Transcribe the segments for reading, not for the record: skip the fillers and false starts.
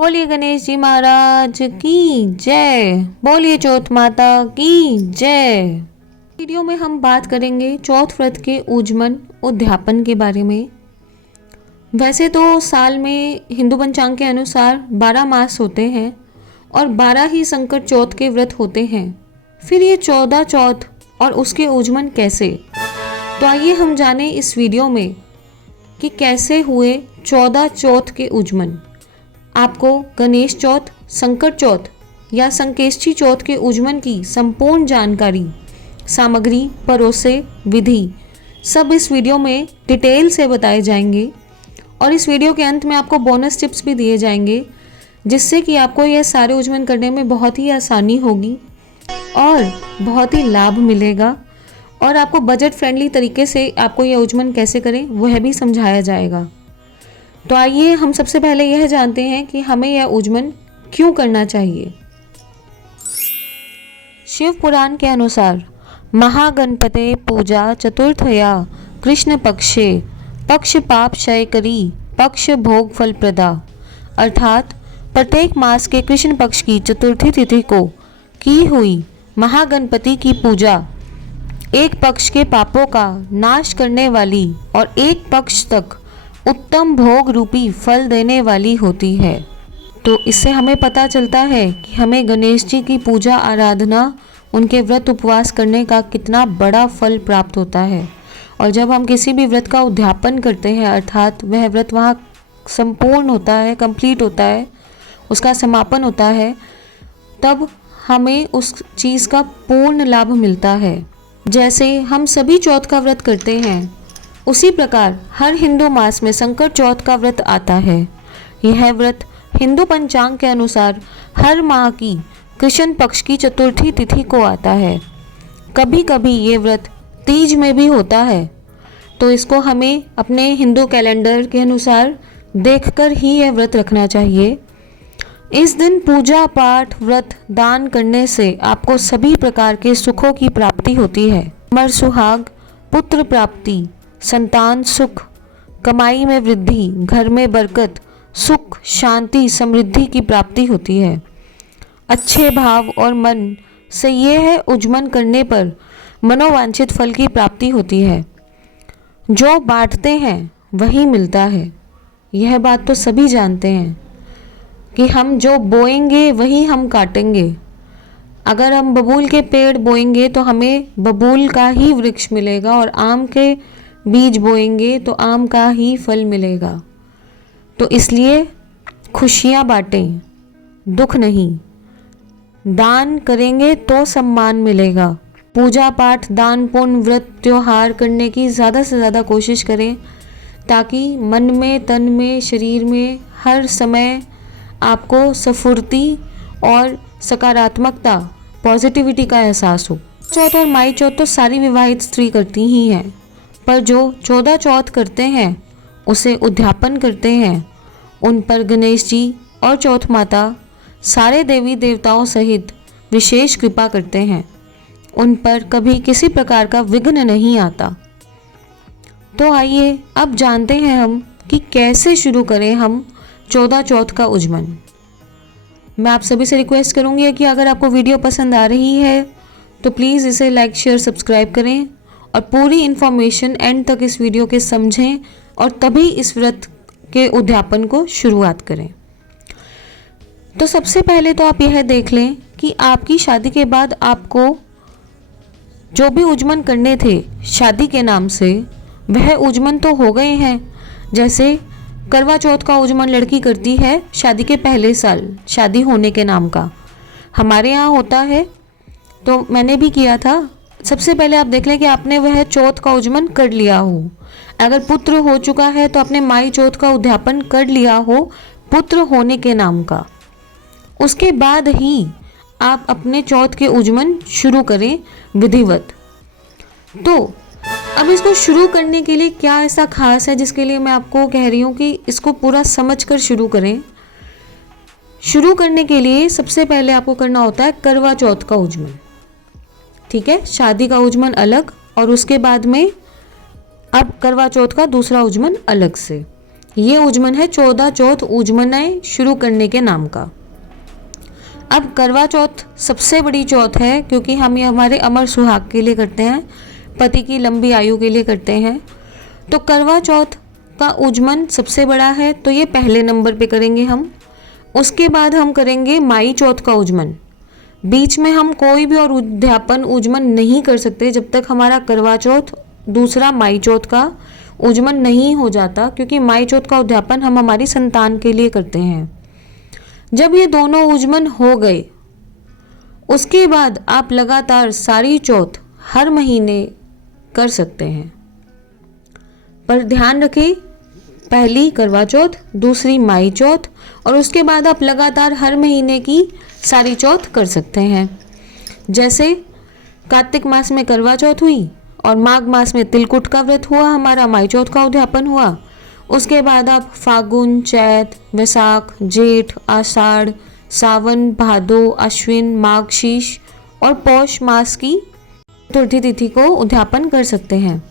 बोलिए गणेश जी महाराज की जय। बोलिए चौथ माता की जय। वीडियो में हम बात करेंगे चौथ व्रत के ऊजमन उद्यापन के बारे में। वैसे तो साल में हिंदू पंचांग के अनुसार 12 मास होते हैं और 12 ही संकट चौथ के व्रत होते हैं। फिर ये 14 चौथ और उसके ऊजमन कैसे, तो आइए हम जाने इस वीडियो में कि कैसे हुए 14 चौथ के ऊजमन। आपको गणेश चौथ, संकट चौथ या संकेष्ठी चौथ के ऊजमन की संपूर्ण जानकारी, सामग्री, परोसे, विधि सब इस वीडियो में डिटेल से बताए जाएंगे और इस वीडियो के अंत में आपको बोनस टिप्स भी दिए जाएंगे जिससे कि आपको यह सारे ऊजमन करने में बहुत ही आसानी होगी और बहुत ही लाभ मिलेगा और आपको बजट फ्रेंडली तरीके से आपको यह ऊजमन कैसे करें वह भी समझाया जाएगा। तो आइए हम सबसे पहले यह जानते हैं कि हमें यह ऊजमन क्यों करना चाहिए। शिव पुराण के अनुसार महागणपते पूजा चतुर्थया कृष्ण पक्षे पक्ष पाप क्षयकरी पक्ष भोग फलप्रदा, अर्थात प्रत्येक मास के कृष्ण पक्ष की चतुर्थी तिथि को की हुई महागणपति की पूजा एक पक्ष के पापों का नाश करने वाली और एक पक्ष तक उत्तम भोग रूपी फल देने वाली होती है। तो इससे हमें पता चलता है कि हमें गणेश जी की पूजा आराधना, उनके व्रत उपवास करने का कितना बड़ा फल प्राप्त होता है। और जब हम किसी भी व्रत का उद्यापन करते हैं, अर्थात वह व्रत वहाँ संपूर्ण होता है, कंप्लीट होता है, उसका समापन होता है, तब हमें उस चीज़ का पूर्ण लाभ मिलता है। जैसे हम सभी चौथ का व्रत करते हैं, उसी प्रकार हर हिंदू मास में संकट चौथ का व्रत आता है। यह व्रत हिंदू पंचांग के अनुसार हर माह की कृष्ण पक्ष की चतुर्थी तिथि को आता है। कभी कभी ये व्रत तीज में भी होता है, तो इसको हमें अपने हिंदू कैलेंडर के अनुसार देखकर ही यह व्रत रखना चाहिए। इस दिन पूजा पाठ, व्रत, दान करने से आपको सभी प्रकार के सुखों की प्राप्ति होती है। अमर सुहाग, पुत्र प्राप्ति, संतान सुख, कमाई में वृद्धि, घर में बरकत, सुख, शांति, समृद्धि की प्राप्ति होती है। अच्छे भाव और मन से यह ऊजमन करने पर मनोवांछित फल की प्राप्ति होती है। जो बांटते हैं वही मिलता है। यह बात तो सभी जानते हैं कि हम जो बोएंगे वही हम काटेंगे। अगर हम बबूल के पेड़ बोएंगे तो हमें बबूल का ही वृक्ष मिलेगा और आम के बीज बोएंगे तो आम का ही फल मिलेगा। तो इसलिए खुशियाँ बांटें, दुख नहीं। दान करेंगे तो सम्मान मिलेगा। पूजा पाठ, दान, पुण्य, व्रत, त्योहार करने की ज़्यादा से ज़्यादा कोशिश करें ताकि मन में, तन में, शरीर में हर समय आपको स्फूर्ति और सकारात्मकता, पॉजिटिविटी का एहसास हो। चौथ और माई चौथ तो सारी विवाहित स्त्री करती ही हैं, पर जो 14 चौथ करते हैं, उसे उद्यापन करते हैं, उन पर गणेश जी और चौथ माता सारे देवी देवताओं सहित विशेष कृपा करते हैं। उन पर कभी किसी प्रकार का विघ्न नहीं आता। तो आइए अब जानते हैं हम कि कैसे शुरू करें हम 14 चौथ का ऊजमन। मैं आप सभी से रिक्वेस्ट करूंगी कि अगर आपको वीडियो पसंद आ रही है तो प्लीज़ इसे लाइक, शेयर, सब्सक्राइब करें और पूरी इन्फॉर्मेशन एंड तक इस वीडियो के समझें और तभी इस व्रत के उद्यापन को शुरुआत करें। तो सबसे पहले तो आप यह देख लें कि आपकी शादी के बाद आपको जो भी ऊजमन करने थे शादी के नाम से, वह ऊजमन तो हो गए हैं। जैसे करवा चौथ का ऊजमन लड़की करती है शादी के पहले साल, शादी होने के नाम का हमारे यहाँ होता है, तो मैंने भी किया था। सबसे पहले आप देख लें कि आपने वह चौथ का ऊजमन कर लिया हो। अगर पुत्र हो चुका है तो आपने माई चौथ का उद्यापन कर लिया हो पुत्र होने के नाम का। उसके बाद ही आप अपने चौथ के ऊजमन शुरू करें विधिवत। तो अब इसको शुरू करने के लिए क्या ऐसा खास है जिसके लिए मैं आपको कह रही हूँ कि इसको पूरा समझकर शुरू करें। शुरू करने के लिए सबसे पहले आपको करना होता है करवा चौथ का ऊजमन। ठीक है, शादी का ऊजमन अलग और उसके बाद में अब करवा चौथ का दूसरा ऊजमन अलग से। ये ऊजमन है 14 चौथ ऊजमनाएं शुरू करने के नाम का। अब करवा चौथ सबसे बड़ी चौथ है, क्योंकि हम ये हमारे अमर सुहाग के लिए करते हैं, पति की लंबी आयु के लिए करते हैं। तो करवा चौथ का ऊजमन सबसे बड़ा है, तो ये पहले नंबर पे करेंगे हम। उसके बाद हम करेंगे माई चौथ का ऊजमन। बीच में हम कोई भी और उद्यापन ऊजमन नहीं कर सकते जब तक हमारा करवा चौथ दूसरा माई चौथ का ऊजमन नहीं हो जाता, क्योंकि माई चौथ का उद्यापन हम हमारी संतान के लिए करते हैं। जब ये दोनों ऊजमन हो गए, उसके बाद आप लगातार सारी चौथ हर महीने कर सकते हैं। पर ध्यान रखें, पहली करवा चौथ, दूसरी माई चौथ, और उसके बाद आप लगातार हर महीने की सारी चौथ कर सकते हैं। जैसे कार्तिक मास में करवा चौथ हुई और माघ मास में तिलकुट का व्रत हुआ, हमारा माई चौथ का उद्यापन हुआ। उसके बाद आप फागुन, चैत, वैसाख, जेठ, आषाढ़, सावन, भादो, अश्विन, माघ शीश और पौष मास की चतुर्थी तिथि को उद्यापन कर सकते हैं।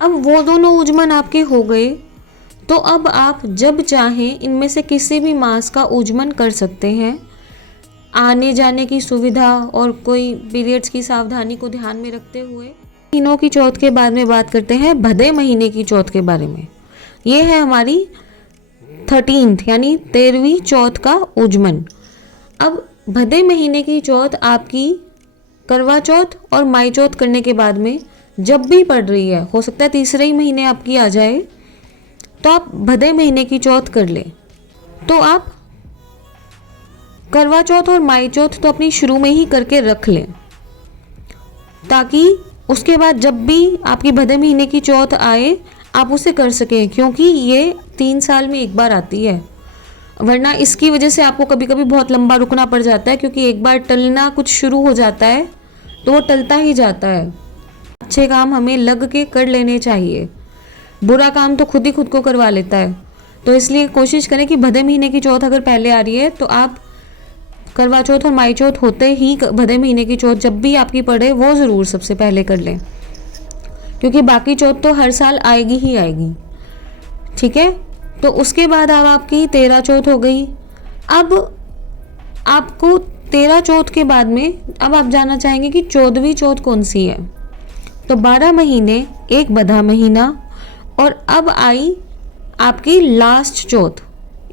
अब वो दोनों ऊजमन आपके हो गए, तो अब आप जब चाहें इनमें से किसी भी मास का ऊजमन कर सकते हैं। आने जाने की सुविधा और कोई पीरियड्स की सावधानी को ध्यान में रखते हुए महीनों की चौथ के बाद में बात करते हैं भदे महीने की चौथ के बारे में। ये है हमारी 13th यानी 13वीं चौथ का ऊजमन। अब भदे महीने की चौथ आपकी करवा चौथ और माई चौथ करने के बाद में जब भी पड़ रही है, हो सकता है तीसरे ही महीने आपकी आ जाए, तो आप भदे महीने की चौथ कर लें। तो आप करवा चौथ और माई चौथ तो अपनी शुरू में ही करके रख लें, ताकि उसके बाद जब भी आपकी भदे महीने की चौथ आए आप उसे कर सकें, क्योंकि ये 3 साल में एक बार आती है। वरना इसकी वजह से आपको कभी कभी बहुत लंबा रुकना पड़ जाता है, क्योंकि एक बार टलना कुछ शुरू हो जाता है तो वो टलता ही जाता है। अच्छे काम हमें लग के कर लेने चाहिए, बुरा काम तो खुद ही खुद को करवा लेता है। तो इसलिए कोशिश करें कि भदे महीने की चौथ अगर पहले आ रही है तो आप करवा चौथ और माई चौथ होते ही भदे महीने की चौथ जब भी आपकी पड़े वो ज़रूर सबसे पहले कर लें, क्योंकि बाकी चौथ तो हर साल आएगी ही आएगी। ठीक है, तो उसके बाद अब आपकी 13 चौथ हो गई। अब आपको 13 चौथ के बाद में अब आप जानना चाहेंगे कि 14वीं चौथ कौन सी है। तो 12 महीने एक बधा महीना, और अब आई आपकी लास्ट चौथ,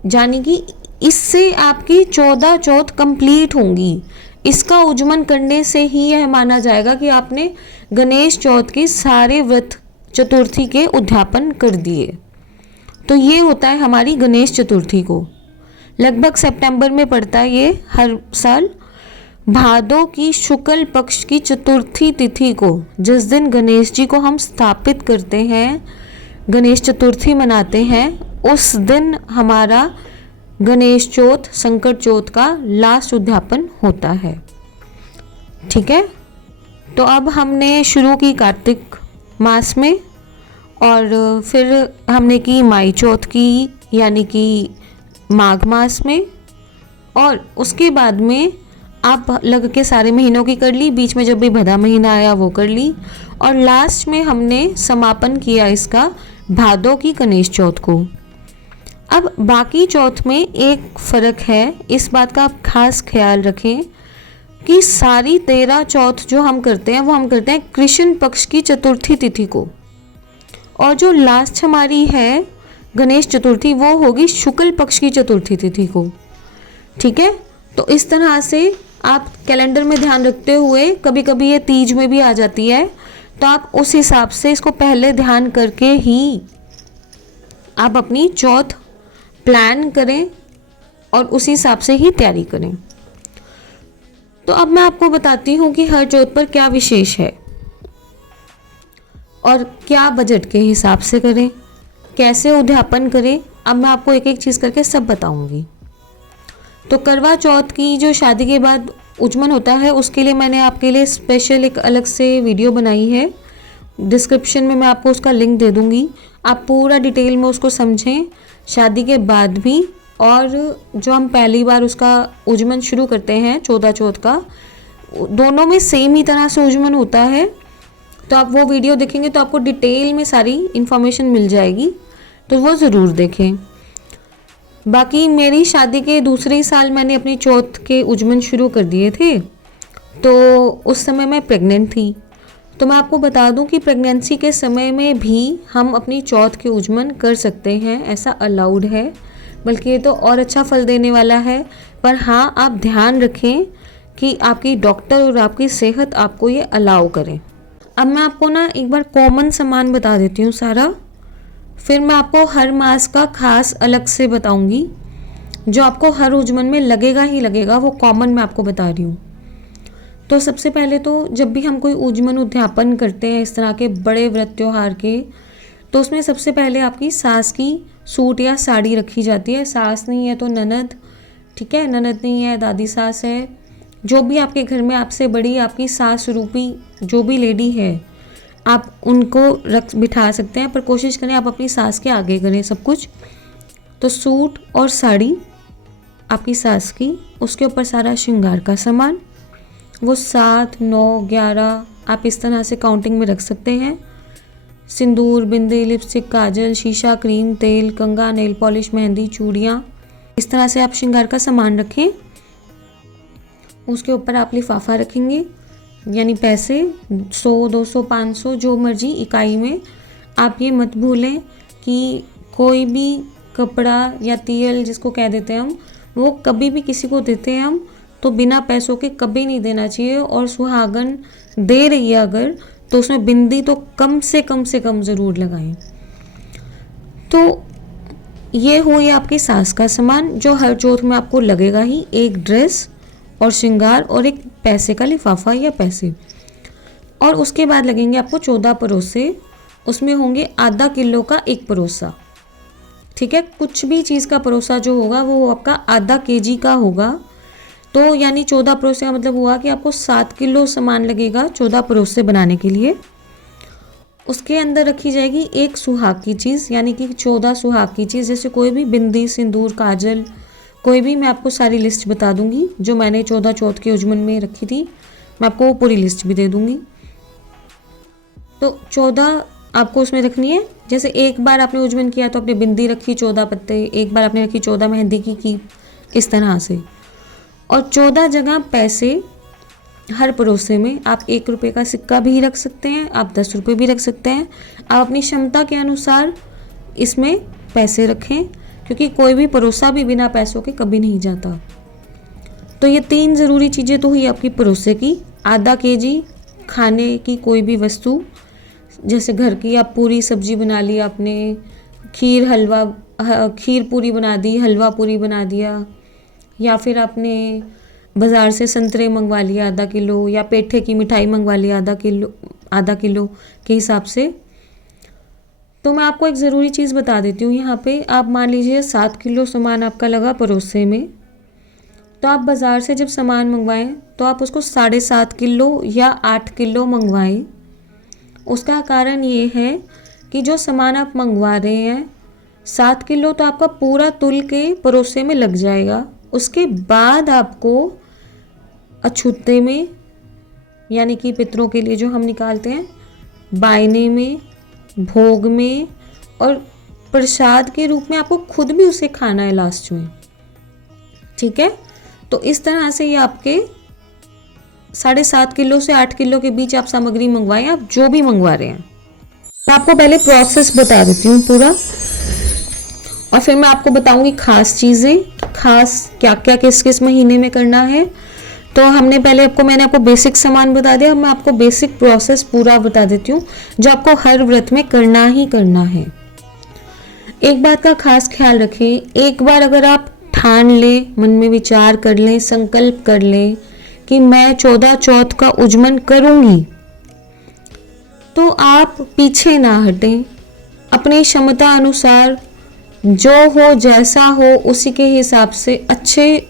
यानी कि इससे आपकी 14 चौथ कंप्लीट होंगी। इसका ऊजमन करने से ही यह माना जाएगा कि आपने गणेश चौथ के सारे व्रत चतुर्थी के उद्यापन कर दिए। तो ये होता है हमारी गणेश चतुर्थी को, लगभग सितंबर में पड़ता है ये हर साल। भादो की शुक्ल पक्ष की चतुर्थी तिथि को, जिस दिन गणेश जी को हम स्थापित करते हैं, गणेश चतुर्थी मनाते हैं, उस दिन हमारा गणेश चौथ संकट चौथ का लास्ट उद्यापन होता है। ठीक है, तो अब हमने शुरू की कार्तिक मास में, और फिर हमने की माई चौथ की यानी कि माघ मास में, और उसके बाद में आप लग के सारे महीनों की कर ली, बीच में जब भी भदा महीना आया वो कर ली, और लास्ट में हमने समापन किया इसका भादों की गणेश चौथ को। अब बाकी चौथ में एक फ़र्क है, इस बात का आप खास ख्याल रखें कि सारी 13 चौथ जो हम करते हैं वो हम करते हैं कृष्ण पक्ष की चतुर्थी तिथि को, और जो लास्ट हमारी है गणेश चतुर्थी वो होगी शुक्ल पक्ष की चतुर्थी तिथि को। ठीक है, तो इस तरह से आप कैलेंडर में ध्यान रखते हुए, कभी कभी ये तीज में भी आ जाती है, तो आप उस हिसाब से इसको पहले ध्यान करके ही आप अपनी चौथ प्लान करें और उसी हिसाब से ही तैयारी करें। तो अब मैं आपको बताती हूँ कि हर चौथ पर क्या विशेष है और क्या बजट के हिसाब से करें, कैसे उद्यापन करें। अब मैं आपको एक एक चीज़ करके सब बताऊंगी। तो करवा चौथ की जो शादी के बाद उजमन होता है, उसके लिए मैंने आपके लिए स्पेशल एक अलग से वीडियो बनाई है, डिस्क्रिप्शन में मैं आपको उसका लिंक दे दूंगी। आप पूरा डिटेल में उसको समझें, शादी के बाद भी, और जो हम पहली बार उसका उजमन शुरू करते हैं 14 चौथ का, दोनों में सेम ही तरह से उजमन होता है। तो आप वो वीडियो देखेंगे तो आपको डिटेल में सारी इन्फॉर्मेशन मिल जाएगी। तो वो ज़रूर देखें। बाकी मेरी शादी के दूसरे ही साल मैंने अपनी चौथ के उज्जमन शुरू कर दिए थे, तो उस समय मैं प्रेग्नेंट थी। तो मैं आपको बता दूं कि प्रेगनेंसी के समय में भी हम अपनी चौथ के उज्जमन कर सकते हैं, ऐसा अलाउड है, बल्कि ये तो और अच्छा फल देने वाला है। पर हाँ, आप ध्यान रखें कि आपकी डॉक्टर और आपकी सेहत आपको ये अलाउ करें। अब मैं आपको ना एक बार कॉमन सामान बता देती हूँ सारा, फिर मैं आपको हर मास का खास अलग से बताऊंगी। जो आपको हर उज्जमन में लगेगा ही लगेगा वो कॉमन मैं आपको बता रही हूँ। तो सबसे पहले तो जब भी हम कोई उज्जमन उद्यापन करते हैं इस तरह के बड़े व्रत त्योहार के, तो उसमें सबसे पहले आपकी सास की सूट या साड़ी रखी जाती है। सास नहीं है तो ननद, ठीक है, ननद नहीं है दादी सास है, जो भी आपके घर में आपसे बड़ी आपकी सास रूपी जो भी लेडी है, आप उनको रख बिठा सकते हैं, पर कोशिश करें आप अपनी सास के आगे करें सब कुछ। तो सूट और साड़ी आपकी सास की, उसके ऊपर सारा श्रृंगार का सामान, वो 7, 9, 11 आप इस तरह से काउंटिंग में रख सकते हैं। सिंदूर, बिंदी, लिपस्टिक, काजल, शीशा, क्रीम, तेल, कंघा, नेल पॉलिश, मेहंदी, चूड़ियाँ, इस तरह से आप श्रृंगार का सामान रखें। उसके ऊपर आप लिफाफा रखेंगे, यानी पैसे 100, 200, 500 जो मर्जी इकाई में। आप ये मत भूलें कि कोई भी कपड़ा या तियल जिसको कह देते हैं हम, वो कभी भी किसी को देते हैं हम तो बिना पैसों के कभी नहीं देना चाहिए। और सुहागन दे रही है अगर, तो उसमें बिंदी तो कम से कम ज़रूर लगाएं। तो ये हुई आपकी सास का सामान जो हर चौथ में आपको लगेगा ही, एक ड्रेस और श्रृंगार और एक पैसे का लिफाफा या पैसे। और उसके बाद लगेंगे आपको 14 परोसे, उसमें होंगे आधा किलो का एक परोसा, ठीक है। कुछ भी चीज़ का परोसा जो होगा वो आपका आधा केजी का होगा। तो यानी 14 परोसे का मतलब हुआ कि आपको 7 किलो सामान लगेगा 14 परोसे बनाने के लिए। उसके अंदर रखी जाएगी एक सुहाग की चीज़, यानी कि 14 सुहाग की चीज़, जैसे कोई भी बिंदी, सिंदूर, काजल, कोई भी। मैं आपको सारी लिस्ट बता दूंगी जो मैंने 14 चौथ के उज्जमन में रखी थी, मैं आपको वो पूरी लिस्ट भी दे दूंगी। तो 14 आपको उसमें रखनी है। जैसे एक बार आपने उज्जमन किया तो आपने बिंदी रखी 14 पत्ते, एक बार आपने रखी 14 मेहंदी की, इस तरह से। और 14 जगह पैसे हर परोसे में। आप 1 रुपये का सिक्का भी रख सकते हैं, आप 10 रुपये भी रख सकते हैं। आप अपनी क्षमता के अनुसार इसमें पैसे रखें, क्योंकि कोई भी परोसा भी बिना पैसों के कभी नहीं जाता। तो ये 3 ज़रूरी चीज़ें तो हुई आपकी परोसे की। आधा केजी खाने की कोई भी वस्तु, जैसे घर की आप पूरी सब्जी बना ली आपने, खीर हलवा, खीर पूरी बना दी, हलवा पूरी बना दिया, या फिर आपने बाज़ार से संतरे मंगवा लिया आधा किलो, या पेठे की मिठाई मंगवा लिया आधा किलो के हिसाब से। तो मैं आपको एक ज़रूरी चीज़ बता देती हूँ यहाँ पे। आप मान लीजिए 7 किलो सामान आपका लगा परोसे में, तो आप बाज़ार से जब सामान मंगवाएं तो आप उसको 7.5 किलो या 8 किलो मंगवाएं। उसका कारण ये है कि जो सामान आप मंगवा रहे हैं 7 किलो तो आपका पूरा तुल के परोसे में लग जाएगा। उसके बाद आपको अछूते में, यानी कि पितरों के लिए जो हम निकालते हैं, बायने में, भोग में, और प्रसाद के रूप में आपको खुद भी उसे खाना है लास्ट में, ठीक है। तो इस तरह से ये आपके 7.5 किलो से 8 किलो के बीच आप सामग्री मंगवाएं, आप जो भी मंगवा रहे हैं। मैं आपको पहले प्रोसेस बता देती हूँ पूरा, और फिर मैं आपको बताऊंगी खास चीज़ें, खास क्या क्या किस किस महीने में करना है। तो मैंने आपको बेसिक सामान बता दिया, मैं आपको बेसिक प्रोसेस पूरा बता देती हूँ जो आपको हर व्रत में करना ही करना है। एक बात का खास ख्याल रखें, एक बार अगर आप ठान लें, मन में विचार कर लें, संकल्प कर लें कि मैं 14 चौथ का उज्जमन करूंगी, तो आप पीछे ना हटें। अपनी क्षमता अनुसार जो हो जैसा हो उसी के हिसाब से अच्छे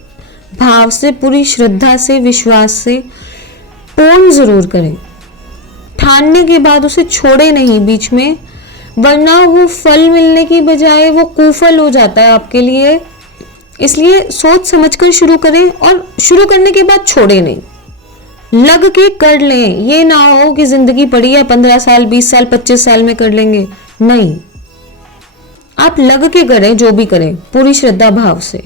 भाव से, पूरी श्रद्धा से, विश्वास से पूर्ण जरूर करें। ठानने के बाद उसे छोड़े नहीं बीच में, वरना वो फल मिलने की बजाय वो कुफल हो जाता है आपके लिए। इसलिए सोच समझकर शुरू करें, और शुरू करने के बाद छोड़े नहीं, लग के कर लें। ये ना हो कि जिंदगी पड़ी है 15 साल, 20 साल, 25 साल में कर लेंगे, नहीं। आप लग के करें, जो भी करें पूरी श्रद्धा भाव से,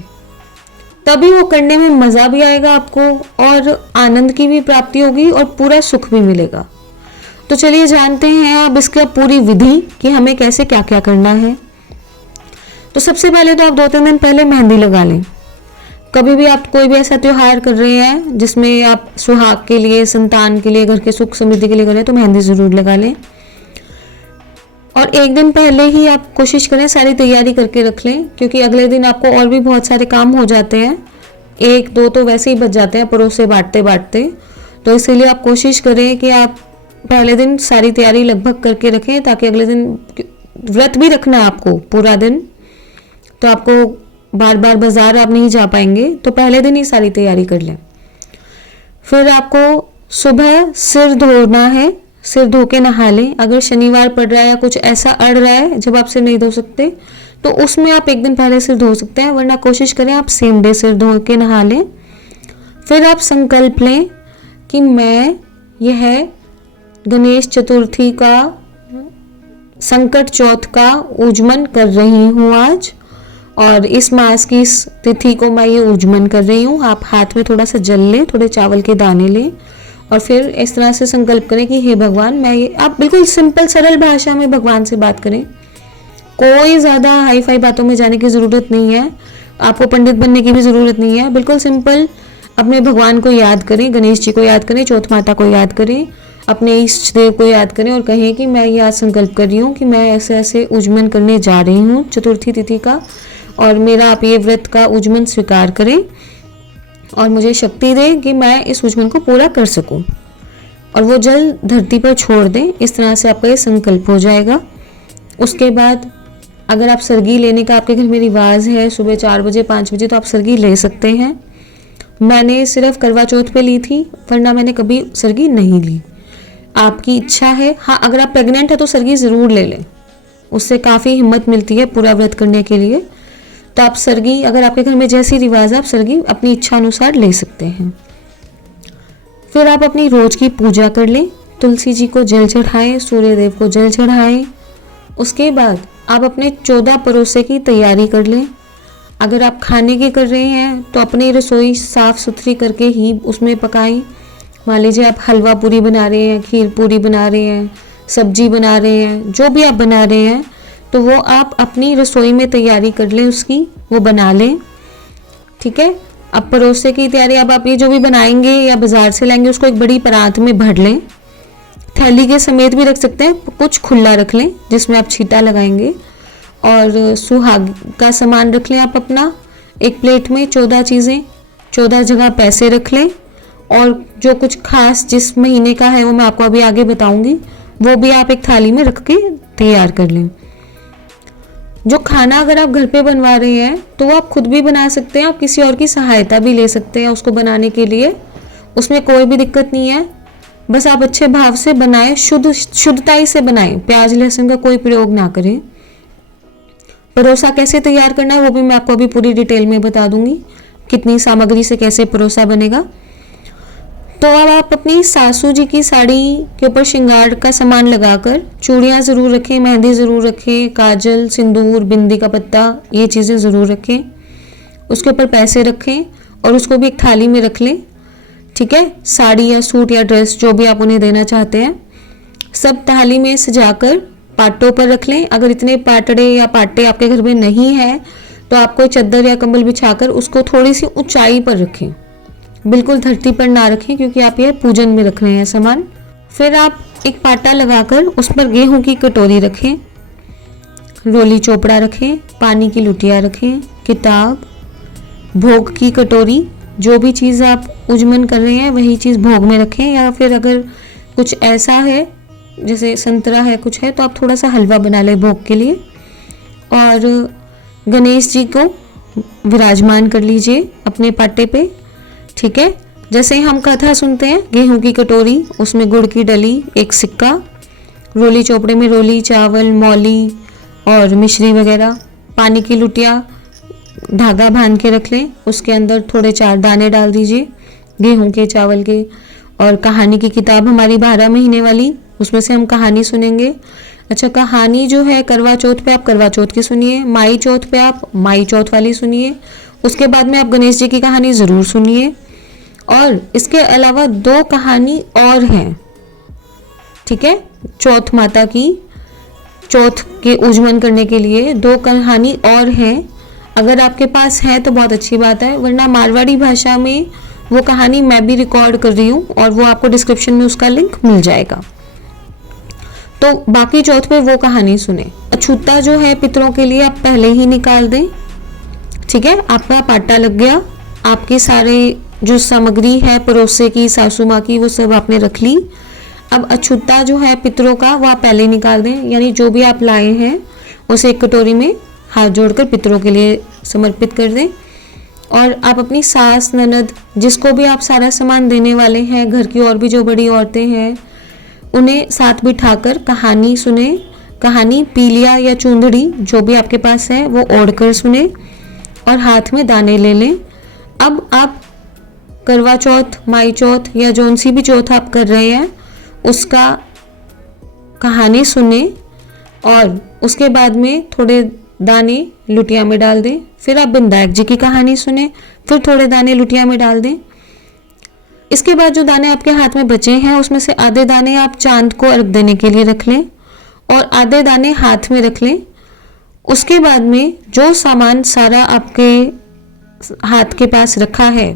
तभी वो करने में मज़ा भी आएगा आपको और आनंद की भी प्राप्ति होगी और पूरा सुख भी मिलेगा। तो चलिए जानते हैं अब इसका पूरी विधि कि हमें कैसे क्या क्या करना है। तो सबसे पहले तो आप 2-3 दिन पहले मेहंदी लगा लें। कभी भी आप कोई भी ऐसा त्योहार कर रहे हैं जिसमें आप सुहाग के लिए, संतान के लिए, घर के सुख समृद्धि के लिए कर रहे हैं, तो मेहंदी ज़रूर लगा लें। और एक दिन पहले ही आप कोशिश करें सारी तैयारी करके रख लें, क्योंकि अगले दिन आपको और भी बहुत सारे काम हो जाते हैं, 1-2 तो वैसे ही बच जाते हैं परोसे बांटते बांटते। तो इसीलिए आप कोशिश करें कि आप पहले दिन सारी तैयारी लगभग करके रखें, ताकि अगले दिन, व्रत भी रखना है आपको पूरा दिन, तो आपको बार बार बाजार आप नहीं जा पाएंगे, तो पहले दिन ही सारी तैयारी कर लें। फिर आपको सुबह सिर धोना है, सिर धो के नहा लें। अगर शनिवार पड़ रहा है या कुछ ऐसा अड़ रहा है जब आप सिर नहीं धो सकते, तो उसमें आप एक दिन पहले सिर धो सकते हैं, वरना कोशिश करें आप सेम डे सिर धो के नहा लें। फिर आप संकल्प लें कि मैं यह गणेश चतुर्थी का, संकट चौथ का ऊजमन कर रही हूँ आज, और इस मास की इस तिथि को मैं ये ऊजमन कर रही हूँ। आप हाथ में थोड़ा सा जल लें, थोड़े चावल के दाने लें और फिर इस तरह से संकल्प करें कि हे भगवान, मैं ये, आप बिल्कुल सिंपल सरल भाषा में भगवान से बात करें। कोई ज़्यादा हाई फाई बातों में जाने की ज़रूरत नहीं है, आपको पंडित बनने की भी ज़रूरत नहीं है। बिल्कुल सिंपल अपने भगवान को याद करें, गणेश जी को याद करें, चौथ माता को याद करें, अपने इष्ट देव को याद करें और कहें कि मैं ये आज संकल्प कर रही हूँ कि मैं ऐसे ऐसे ऊजमन करने जा रही हूँ चतुर्थी तिथि का, और मेरा आप ये व्रत का ऊजमन स्वीकार करें और मुझे शक्ति दें कि मैं इस ऊजमन को पूरा कर सकूं, और वो जल धरती पर छोड़ दें। इस तरह से आपका ये संकल्प हो जाएगा। उसके बाद अगर आप सरगी लेने का आपके घर में रिवाज है सुबह 4 बजे 5 बजे, तो आप सरगी ले सकते हैं। मैंने सिर्फ करवा चौथ पे ली थी, वरना मैंने कभी सरगी नहीं ली। आपकी इच्छा है। हाँ, अगर आप प्रेग्नेंट है तो सरगी ज़रूर ले लें, उससे काफ़ी हिम्मत मिलती है पूरा व्रत करने के लिए। तो आप सरगी, अगर आपके घर में जैसी रिवाज है, आप सरगी अपनी इच्छा अनुसार ले सकते हैं। फिर आप अपनी रोज की पूजा कर लें, तुलसी जी को जल चढ़ाएं, सूर्य देव को जल चढ़ाएं। उसके बाद आप अपने 14 परोसे की तैयारी कर लें। अगर आप खाने की कर रहे हैं तो अपनी रसोई साफ सुथरी करके ही उसमें पकाएं। मान लीजिए आप हलवा पूरी बना रहे हैं, खीर पूरी बना रहे हैं, सब्जी बना रहे हैं, जो भी आप बना रहे हैं, तो वो आप अपनी रसोई में तैयारी कर लें, उसकी वो बना लें। ठीक है। अब परोसे की तैयारी, अब आप ये जो भी बनाएंगे या बाजार से लाएंगे उसको एक बड़ी परात में भर लें। थैली के समेत भी रख सकते हैं, कुछ खुला रख लें जिसमें आप छींटा लगाएंगे, और सुहाग का सामान रख लें आप अपना। एक प्लेट में 14 चीज़ें, 14 जगह पैसे रख लें, और जो कुछ खास जिस महीने का है वो मैं आपको अभी आगे बताऊंगी, वो भी आप एक थाली में रख के तैयार कर लें। जो खाना अगर आप घर पे बनवा रहे हैं तो वो आप खुद भी बना सकते हैं, आप किसी और की सहायता भी ले सकते हैं उसको बनाने के लिए, उसमें कोई भी दिक्कत नहीं है। बस आप अच्छे भाव से बनाएं, शुद्धताई से बनाएं, प्याज लहसुन का कोई प्रयोग ना करें। परोसा कैसे तैयार करना है वो भी मैं आपको अभी पूरी डिटेल में बता दूंगी, कितनी सामग्री से कैसे परोसा बनेगा। तो अब आप अपनी सासू जी की साड़ी के ऊपर श्रृंगार का सामान लगाकर, चूड़ियाँ ज़रूर रखें, मेहंदी ज़रूर रखें, काजल, सिंदूर, बिंदी का पत्ता, ये चीज़ें ज़रूर रखें। उसके ऊपर पैसे रखें और उसको भी एक थाली में रख लें। ठीक है। साड़ी या सूट या ड्रेस जो भी आप उन्हें देना चाहते हैं, सब थाली में सजाकर पाटों पर रख लें। अगर इतने पाटड़े या पाटे आपके घर में नहीं है तो आप कोई चादर या कंबल बिछाकर उसको थोड़ी सी ऊंचाई पर रखें, बिल्कुल धरती पर ना रखें, क्योंकि आप ये पूजन में रख रहे हैं सामान। फिर आप एक पाटा लगाकर उस पर गेहूं की कटोरी रखें, रोली चोपड़ा रखें, पानी की लुटिया रखें, किताब, भोग की कटोरी, जो भी चीज़ आप उजमन कर रहे हैं वही चीज़ भोग में रखें। या फिर अगर कुछ ऐसा है जैसे संतरा है, कुछ है, तो आप थोड़ा सा हलवा बना लें भोग के लिए। और गणेश जी को विराजमान कर लीजिए अपने पाटे पे। ठीक है। जैसे हम कथा सुनते हैं, गेहूं की कटोरी, उसमें गुड़ की डली, एक सिक्का, रोली चोपड़े में रोली, चावल, मौली और मिश्री वगैरह, पानी की लुटिया, धागा बांध के रख लें, उसके अंदर थोड़े 4 दाने डाल दीजिए गेहूं के, चावल के। और कहानी की किताब हमारी 12 महीने वाली, उसमें से हम कहानी सुनेंगे। अच्छा, कहानी जो है करवा चौथ पे आप करवा चौथ की सुनिए, माई चौथ पे आप माई चौथ वाली सुनिए, उसके बाद में आप गणेश जी की कहानी ज़रूर सुनिए। और इसके अलावा 2 कहानी और हैं, ठीक है, चौथ माता की, चौथ के उज्जमन करने के लिए 2 कहानी और हैं। अगर आपके पास है तो बहुत अच्छी बात है, वरना मारवाड़ी भाषा में वो कहानी मैं भी रिकॉर्ड कर रही हूँ और वो आपको डिस्क्रिप्शन में उसका लिंक मिल जाएगा। तो बाकी चौथ पे वो कहानी सुने। अछूता जो है पितरों के लिए आप पहले ही निकाल दें, ठीक है। आपका पाटा लग गया, आपके सारे जो सामग्री है परोसे की, सासू माँ की, वो सब आपने रख ली। अब अछूता जो है पितरों का वो आप पहले निकाल दें, यानी जो भी आप लाए हैं उसे एक कटोरी में हाथ जोड़कर पितरों के लिए समर्पित कर दें। और आप अपनी सास, ननद, जिसको भी आप सारा सामान देने वाले हैं, घर की और भी जो बड़ी औरतें हैं, उन्हें साथ बिठाकर कहानी सुने। कहानी पीलिया या चूंदड़ी जो भी आपके पास है वो ओढ़कर सुने और हाथ में दाने ले लें। अब आप करवा चौथ, माई चौथ या जौन सी भी चौथ आप कर रहे हैं उसका कहानी सुने और उसके बाद में थोड़े दाने लुटिया में डाल दें। फिर आप विनायक जी की कहानी सुने, फिर थोड़े दाने लुटिया में डाल दें। इसके बाद जो दाने आपके हाथ में बचे हैं उसमें से आधे दाने आप चांद को अर्घ देने के लिए रख लें और आधे दाने हाथ में रख लें। उसके बाद में जो सामान सारा आपके हाथ के पास रखा है,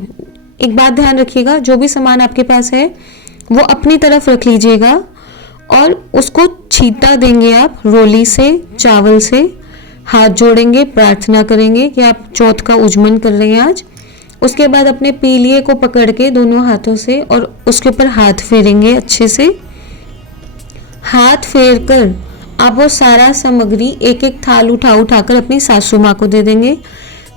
एक बात ध्यान रखिएगा, जो भी सामान आपके पास है वो अपनी तरफ रख लीजिएगा और उसको छींटा देंगे आप रोली से, चावल से, हाथ जोड़ेंगे, प्रार्थना करेंगे कि आप चौथ का उज्जमन कर रहे हैं आज। उसके बाद अपने पीलिए को पकड़ के दोनों हाथों से और उसके ऊपर हाथ फेरेंगे अच्छे से। हाथ फेर कर आप वो सारा सामग्री एक एक थाल उठाकर अपनी सासू माँ को दे देंगे।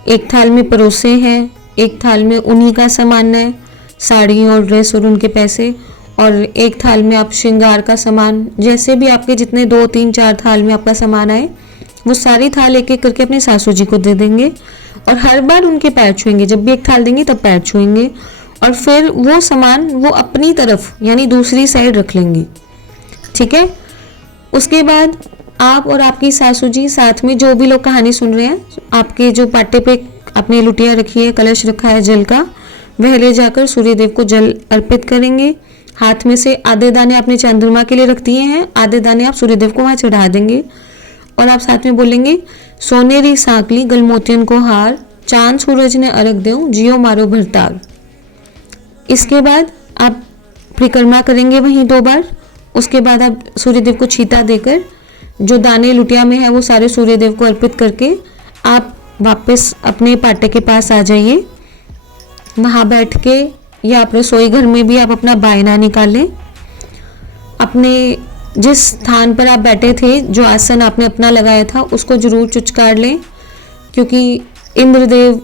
एक थाल में परोसे हैं, एक थाल में उन्हीं का सामान है, साड़ी और ड्रेस और उनके पैसे, और एक थाल में आप श्रृंगार का सामान, जैसे भी आपके जितने 2, 3, 4 थाल में आपका सामान आए वो सारी थाल एक एक करके अपने सासू जी को दे देंगे और हर बार उनके पैर छुएंगे। जब भी एक थाल देंगे तब पैर छुएंगे और फिर वो सामान वो अपनी तरफ यानी दूसरी साइड रख लेंगे, ठीक है। उसके बाद आप और आपकी सासू जी साथ में जो भी लोग कहानी सुन रहे हैं, आपके जो पाटे पे आपने लुटिया रखी है, कलश रखा है जल का, वह ले जाकर सूर्यदेव को जल अर्पित करेंगे। हाथ में से आधे दाने आपने चंद्रमा के लिए रख दिए हैं, आधे दाने आप सूर्यदेव को वहाँ चढ़ा देंगे और आप साथ में बोलेंगे, सोनेरी सांकली गलमोतियन को हार, चांद सूरज ने अर्घ देऊं, जियो मारो भरतार। इसके बाद आप परिक्रमा करेंगे वहीं 2 बार। उसके बाद आप सूर्यदेव को छींटा देकर जो दाने लुटिया में है वो सारे सूर्यदेव को अर्पित करके आप वापस अपने पाटे के पास आ जाइए। वहाँ बैठ के या आप रसोई घर में भी आप अपना बायना निकालें। अपने जिस स्थान पर आप बैठे थे, जो आसन आपने अपना लगाया था, उसको जरूर चुचकार लें, क्योंकि इंद्रदेव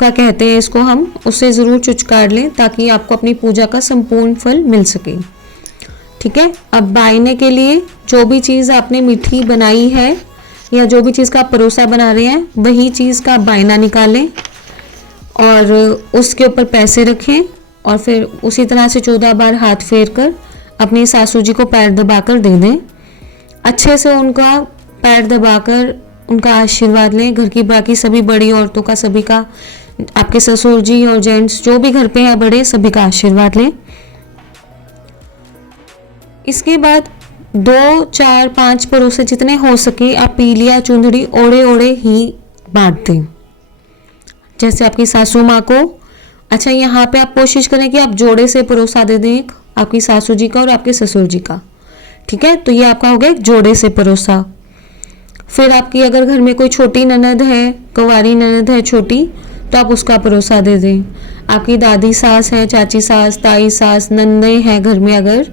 का कहते हैं इसको हम, उससे ज़रूर चुचकार लें ताकि आपको अपनी पूजा का संपूर्ण फल मिल सके, ठीक है। अब बायने के लिए जो भी चीज़ आपने मीठी बनाई है या जो भी चीज़ का आप परोसा बना रहे हैं वही चीज़ का बायना निकालें और उसके ऊपर पैसे रखें और फिर उसी तरह से 14 बार हाथ फेर कर अपनी सासू जी को पैर दबाकर दे दें। अच्छे से उनका पैर दबाकर उनका आशीर्वाद लें। घर की बाकी सभी बड़ी औरतों का, सभी का, आपके ससुर जी और जेंट्स जो भी घर पे हैं बड़े, सभी का आशीर्वाद लें। इसके बाद 2, 4, 5 परोसे जितने हो सके आप पीलिया चुंदड़ी ओढ़े ओढ़े ही बांट दें, जैसे आपकी सासू माँ को। अच्छा, यहाँ पे आप कोशिश करें कि आप जोड़े से परोसा दे दें, एक आपकी सासू जी का और आपके ससुर जी का, ठीक है। तो ये आपका हो गया एक जोड़े से परोसा। फिर आपकी अगर घर में कोई छोटी ननद है, कुंवारी ननद है छोटी, तो आप उसका परोसा दे दें। आपकी दादी सास है, चाची सास, ताई सास, नंदे हैं घर में, अगर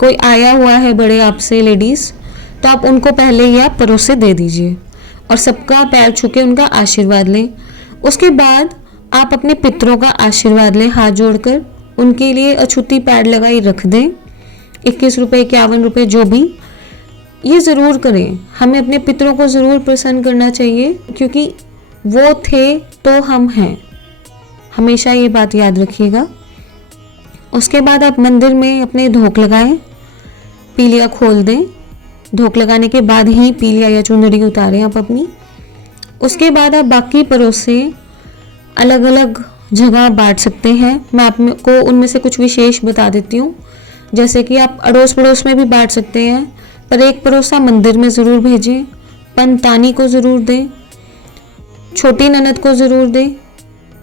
कोई आया हुआ है बड़े आपसे लेडीज़, तो आप उनको पहले ही आप परोसे दे दीजिए और सबका पैर छू के उनका आशीर्वाद लें। उसके बाद आप अपने पितरों का आशीर्वाद लें हाथ जोड़कर, उनके लिए अछूती पैड लगाई रख दें। 21 रुपये, 51 रुपये, जो भी, ये ज़रूर करें। हमें अपने पितरों को ज़रूर प्रसन्न करना चाहिए, क्योंकि वो थे तो हम हैं, हमेशा ये बात याद रखिएगा। उसके बाद आप मंदिर में अपने धोक लगाएं, पीलिया खोल दें धोक लगाने के बाद ही पीलिया या चुंदड़ी उतारें आप अपनी। उसके बाद आप बाकी परोसे अलग अलग जगह बांट सकते हैं। मैं आपको उनमें से कुछ विशेष बता देती हूँ। जैसे कि आप अड़ोस पड़ोस में भी बांट सकते हैं, पर एक परोसा मंदिर में ज़रूर भेजें, पंतानी को ज़रूर दें, छोटी ननद को ज़रूर दें,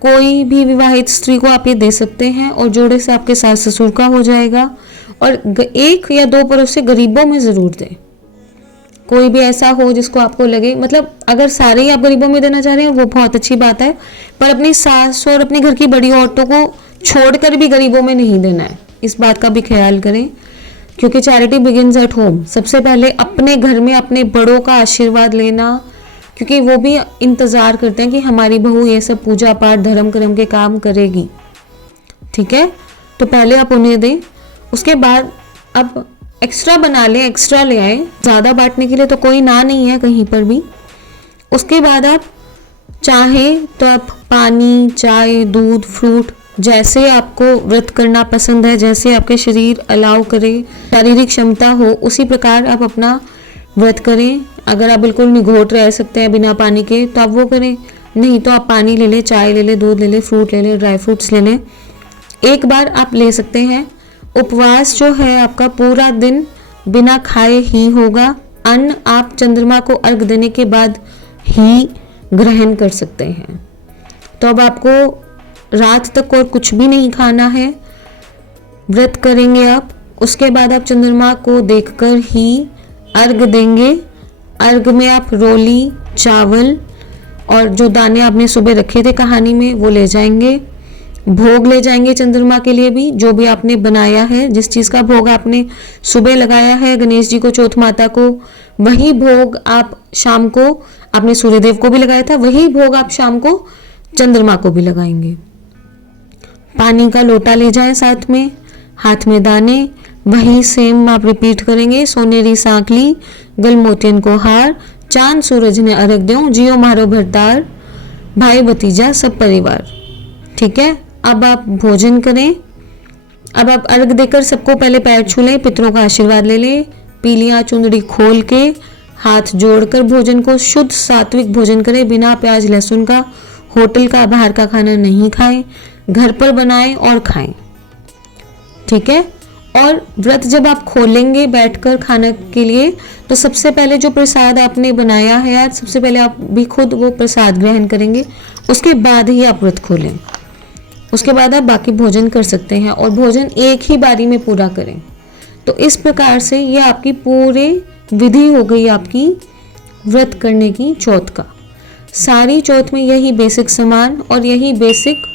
कोई भी विवाहित स्त्री को आप ये दे सकते हैं और जोड़े से आपके सास ससुर का हो जाएगा। और 1 या 2 परोसे गरीबों में ज़रूर दें। कोई भी ऐसा हो जिसको आपको लगे, मतलब अगर सारे ही आप गरीबों में देना चाह रहे हैं वो बहुत अच्छी बात है, पर अपनी सास और अपने घर की बड़ी औरतों को छोड़कर भी गरीबों में नहीं देना है। इस बात का भी ख्याल करें, क्योंकि चैरिटी बिगिंस एट होम। सबसे पहले अपने घर में अपने बड़ों का आशीर्वाद लेना, क्योंकि वो भी इंतज़ार करते हैं कि हमारी बहू ये सब पूजा पाठ धर्म कर्म के काम करेगी। ठीक है, तो पहले आप उन्हें दें। उसके बाद अब एक्स्ट्रा बना लें, एक्स्ट्रा ले आए। ज़्यादा बांटने के लिए तो कोई ना नहीं है कहीं पर भी। उसके बाद आप चाहें तो आप पानी, चाय, दूध, फ्रूट, जैसे आपको व्रत करना पसंद है, जैसे आपके शरीर अलाउ करे, शारीरिक क्षमता हो, उसी प्रकार आप अपना व्रत करें। अगर आप बिल्कुल निघोट रह सकते हैं बिना पानी के तो आप वो करें, नहीं तो आप पानी ले लें, चाय ले लें, दूध ले लें, फ्रूट ले लें, ड्राई फ्रूट्स ले लें। एक बार आप ले सकते हैं। उपवास जो है आपका पूरा दिन बिना खाए ही होगा। अन्न आप चंद्रमा को अर्घ देने के बाद ही ग्रहण कर सकते हैं। तो अब आपको रात तक और कुछ भी नहीं खाना है, व्रत करेंगे आप। उसके बाद आप चंद्रमा को देखकर ही अर्घ देंगे। अर्घ में आप रोली, चावल और जो दाने आपने सुबह रखे थे कहानी में वो ले जाएंगे। भोग ले जाएंगे चंद्रमा के लिए भी, जो भी आपने बनाया है, जिस चीज़ का भोग आपने सुबह लगाया है गणेश जी को, चौथ माता को, वही भोग आप शाम को, आपने सूर्यदेव को भी लगाया था, वही भोग आप शाम को चंद्रमा को भी लगाएंगे। पानी का लोटा ले जाएं साथ में, हाथ में दाने, वही सेम आप रिपीट करेंगे। सोनेरी सांकली, गल मोतियन को हार, चांद सूरज ने अर्घ द्यो, जियो मारो भरतार, भाई भतीजा सब परिवार। ठीक है, अब आप भोजन करें। अब आप अर्घ देकर सबको पहले पैर छू लें, पितरों का आशीर्वाद ले लें, पीलियाँ चुंदड़ी खोल के हाथ जोड़कर भोजन को शुद्ध सात्विक भोजन करें, बिना प्याज लहसुन का। होटल का, बाहर का खाना नहीं खाएं, घर पर बनाएं और खाएं। ठीक है, और व्रत जब आप खोलेंगे बैठकर खाना के लिए, तो सबसे पहले जो प्रसाद आपने बनाया है यार, सबसे पहले आप भी खुद वो प्रसाद ग्रहण करेंगे, उसके बाद ही आप व्रत खोलें। उसके बाद आप बाकी भोजन कर सकते हैं और भोजन एक ही बारी में पूरा करें। तो इस प्रकार से ये आपकी पूरे विधि हो गई आपकी व्रत करने की चौथ का। सारी चौथ में यही बेसिक सामान और यही बेसिक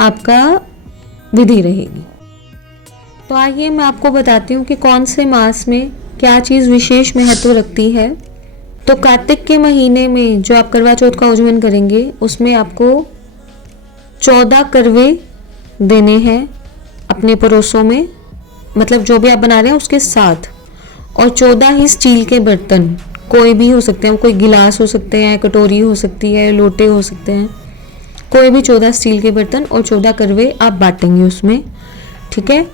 आपका विधि रहेगी। तो आइए मैं आपको बताती हूँ कि कौन से मास में क्या चीज़ विशेष महत्व रखती है। तो कार्तिक के महीने में जो आप करवा चौथ का आयोजन करेंगे, उसमें आपको 14 करवे देने हैं अपने पड़ोसों में, मतलब जो भी आप बना रहे हैं उसके साथ। और 14 ही स्टील के बर्तन, कोई भी हो सकते हैं, कोई गिलास हो सकते हैं, कटोरी हो सकती है, लोटे हो सकते हैं, कोई भी 14 स्टील के बर्तन और 14 करवे आप बांटेंगे उसमें। ठीक है,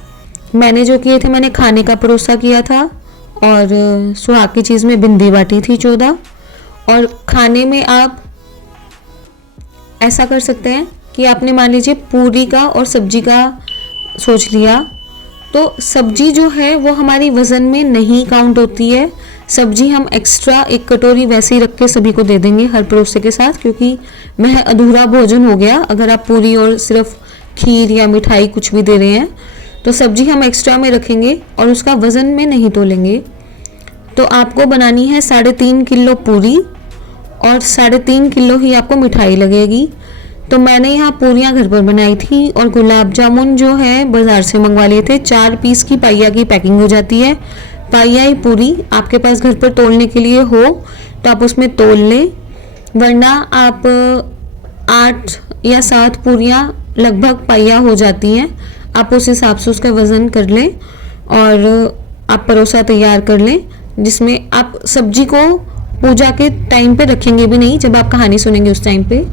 मैंने जो किए थे, मैंने खाने का परोसा किया था और सुहाग की चीज़ में बिंदी बांटी थी 14। और खाने में आप ऐसा कर सकते हैं कि आपने मान लीजिए पूरी का और सब्जी का सोच लिया, तो सब्जी जो है वो हमारी वज़न में नहीं काउंट होती है। सब्जी हम एक्स्ट्रा एक कटोरी वैसे ही रख के सभी को दे देंगे हर परोसे के साथ, क्योंकि वह अधूरा भोजन हो गया अगर आप पूरी और सिर्फ खीर या मिठाई कुछ भी दे रहे हैं। तो सब्जी हम एक्स्ट्रा में रखेंगे और उसका वज़न में नहीं तोलेंगे। तो आपको बनानी है 3.5 किलो पूरी और 3.5 किलो ही आपको मिठाई लगेगी। तो मैंने यहाँ पूरियाँ घर पर बनाई थी और गुलाब जामुन जो है बाज़ार से मंगवा लिए थे। 4 पीस की पाइया की पैकिंग हो जाती है। पाइया ही पूरी आपके पास घर पर तोलने के लिए हो तो आप उसमें तोल लें, वरना आप 8 या 7 पूरियाँ लगभग पाइया हो जाती हैं। आप उस हिसाब से उसका वज़न कर लें और आप परोसा तैयार कर लें, जिसमें आप सब्जी को पूजा के टाइम पे रखेंगे भी नहीं। जब आप कहानी सुनेंगे उस टाइम पे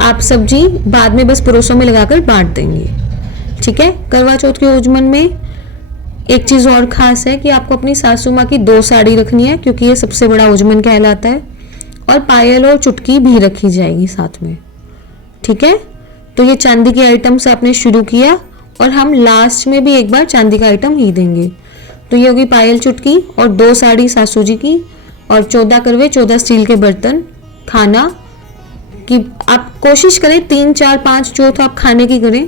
आप सब्जी बाद में बस परोसों में लगाकर बांट देंगे। ठीक है, करवा चौथ के आयोजन में एक चीज़ और ख़ास है कि आपको अपनी सासू माँ की 2 साड़ी रखनी है, क्योंकि ये सबसे बड़ा उजमन कहलाता है, और पायल और चुटकी भी रखी जाएगी साथ में। ठीक है, तो ये चांदी के आइटम से आपने शुरू किया, और हम लास्ट में भी एक बार चांदी का आइटम ही देंगे। तो ये होगी पायल चुटकी और 2 साड़ी सासू जी की, और 14 करवे, 14 स्टील के बर्तन। खाना कि आप कोशिश करें 3, 4, 5 जो तो आप खाने की करें,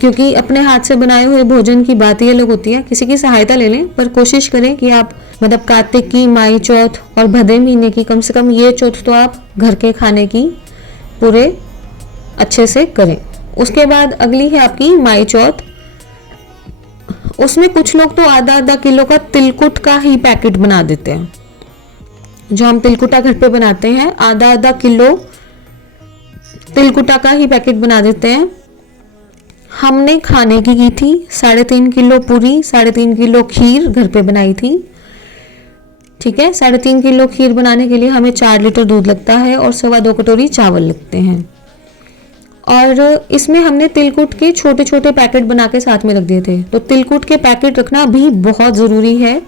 क्योंकि अपने हाथ से बनाए हुए भोजन की बात ही अलग होती है। किसी की सहायता ले लें, पर कोशिश करें कि आप मतलब कार्तिक की, माई चौथ और भदे महीने की कम से कम ये चौथ तो आप घर के खाने की पूरे अच्छे से करें। उसके बाद अगली है आपकी माई चौथ। उसमें कुछ लोग तो आधा आधा किलो का तिलकुट का ही पैकेट बना देते हैं। जो हम तिलकुटा घर पे बनाते हैं, आधा आधा किलो तिलकुटा का ही पैकेट बना देते हैं। हमने खाने की थी 3.5 किलो पूरी, 3.5 किलो खीर घर पे बनाई थी। ठीक है, 3.5 किलो खीर बनाने के लिए हमें 4 लीटर दूध लगता है और 2.25 कटोरी चावल लगते हैं। और इसमें हमने तिलकुट के छोटे छोटे पैकेट बना के साथ में रख दिए थे। तो तिलकुट के पैकेट रखना भी बहुत ज़रूरी है,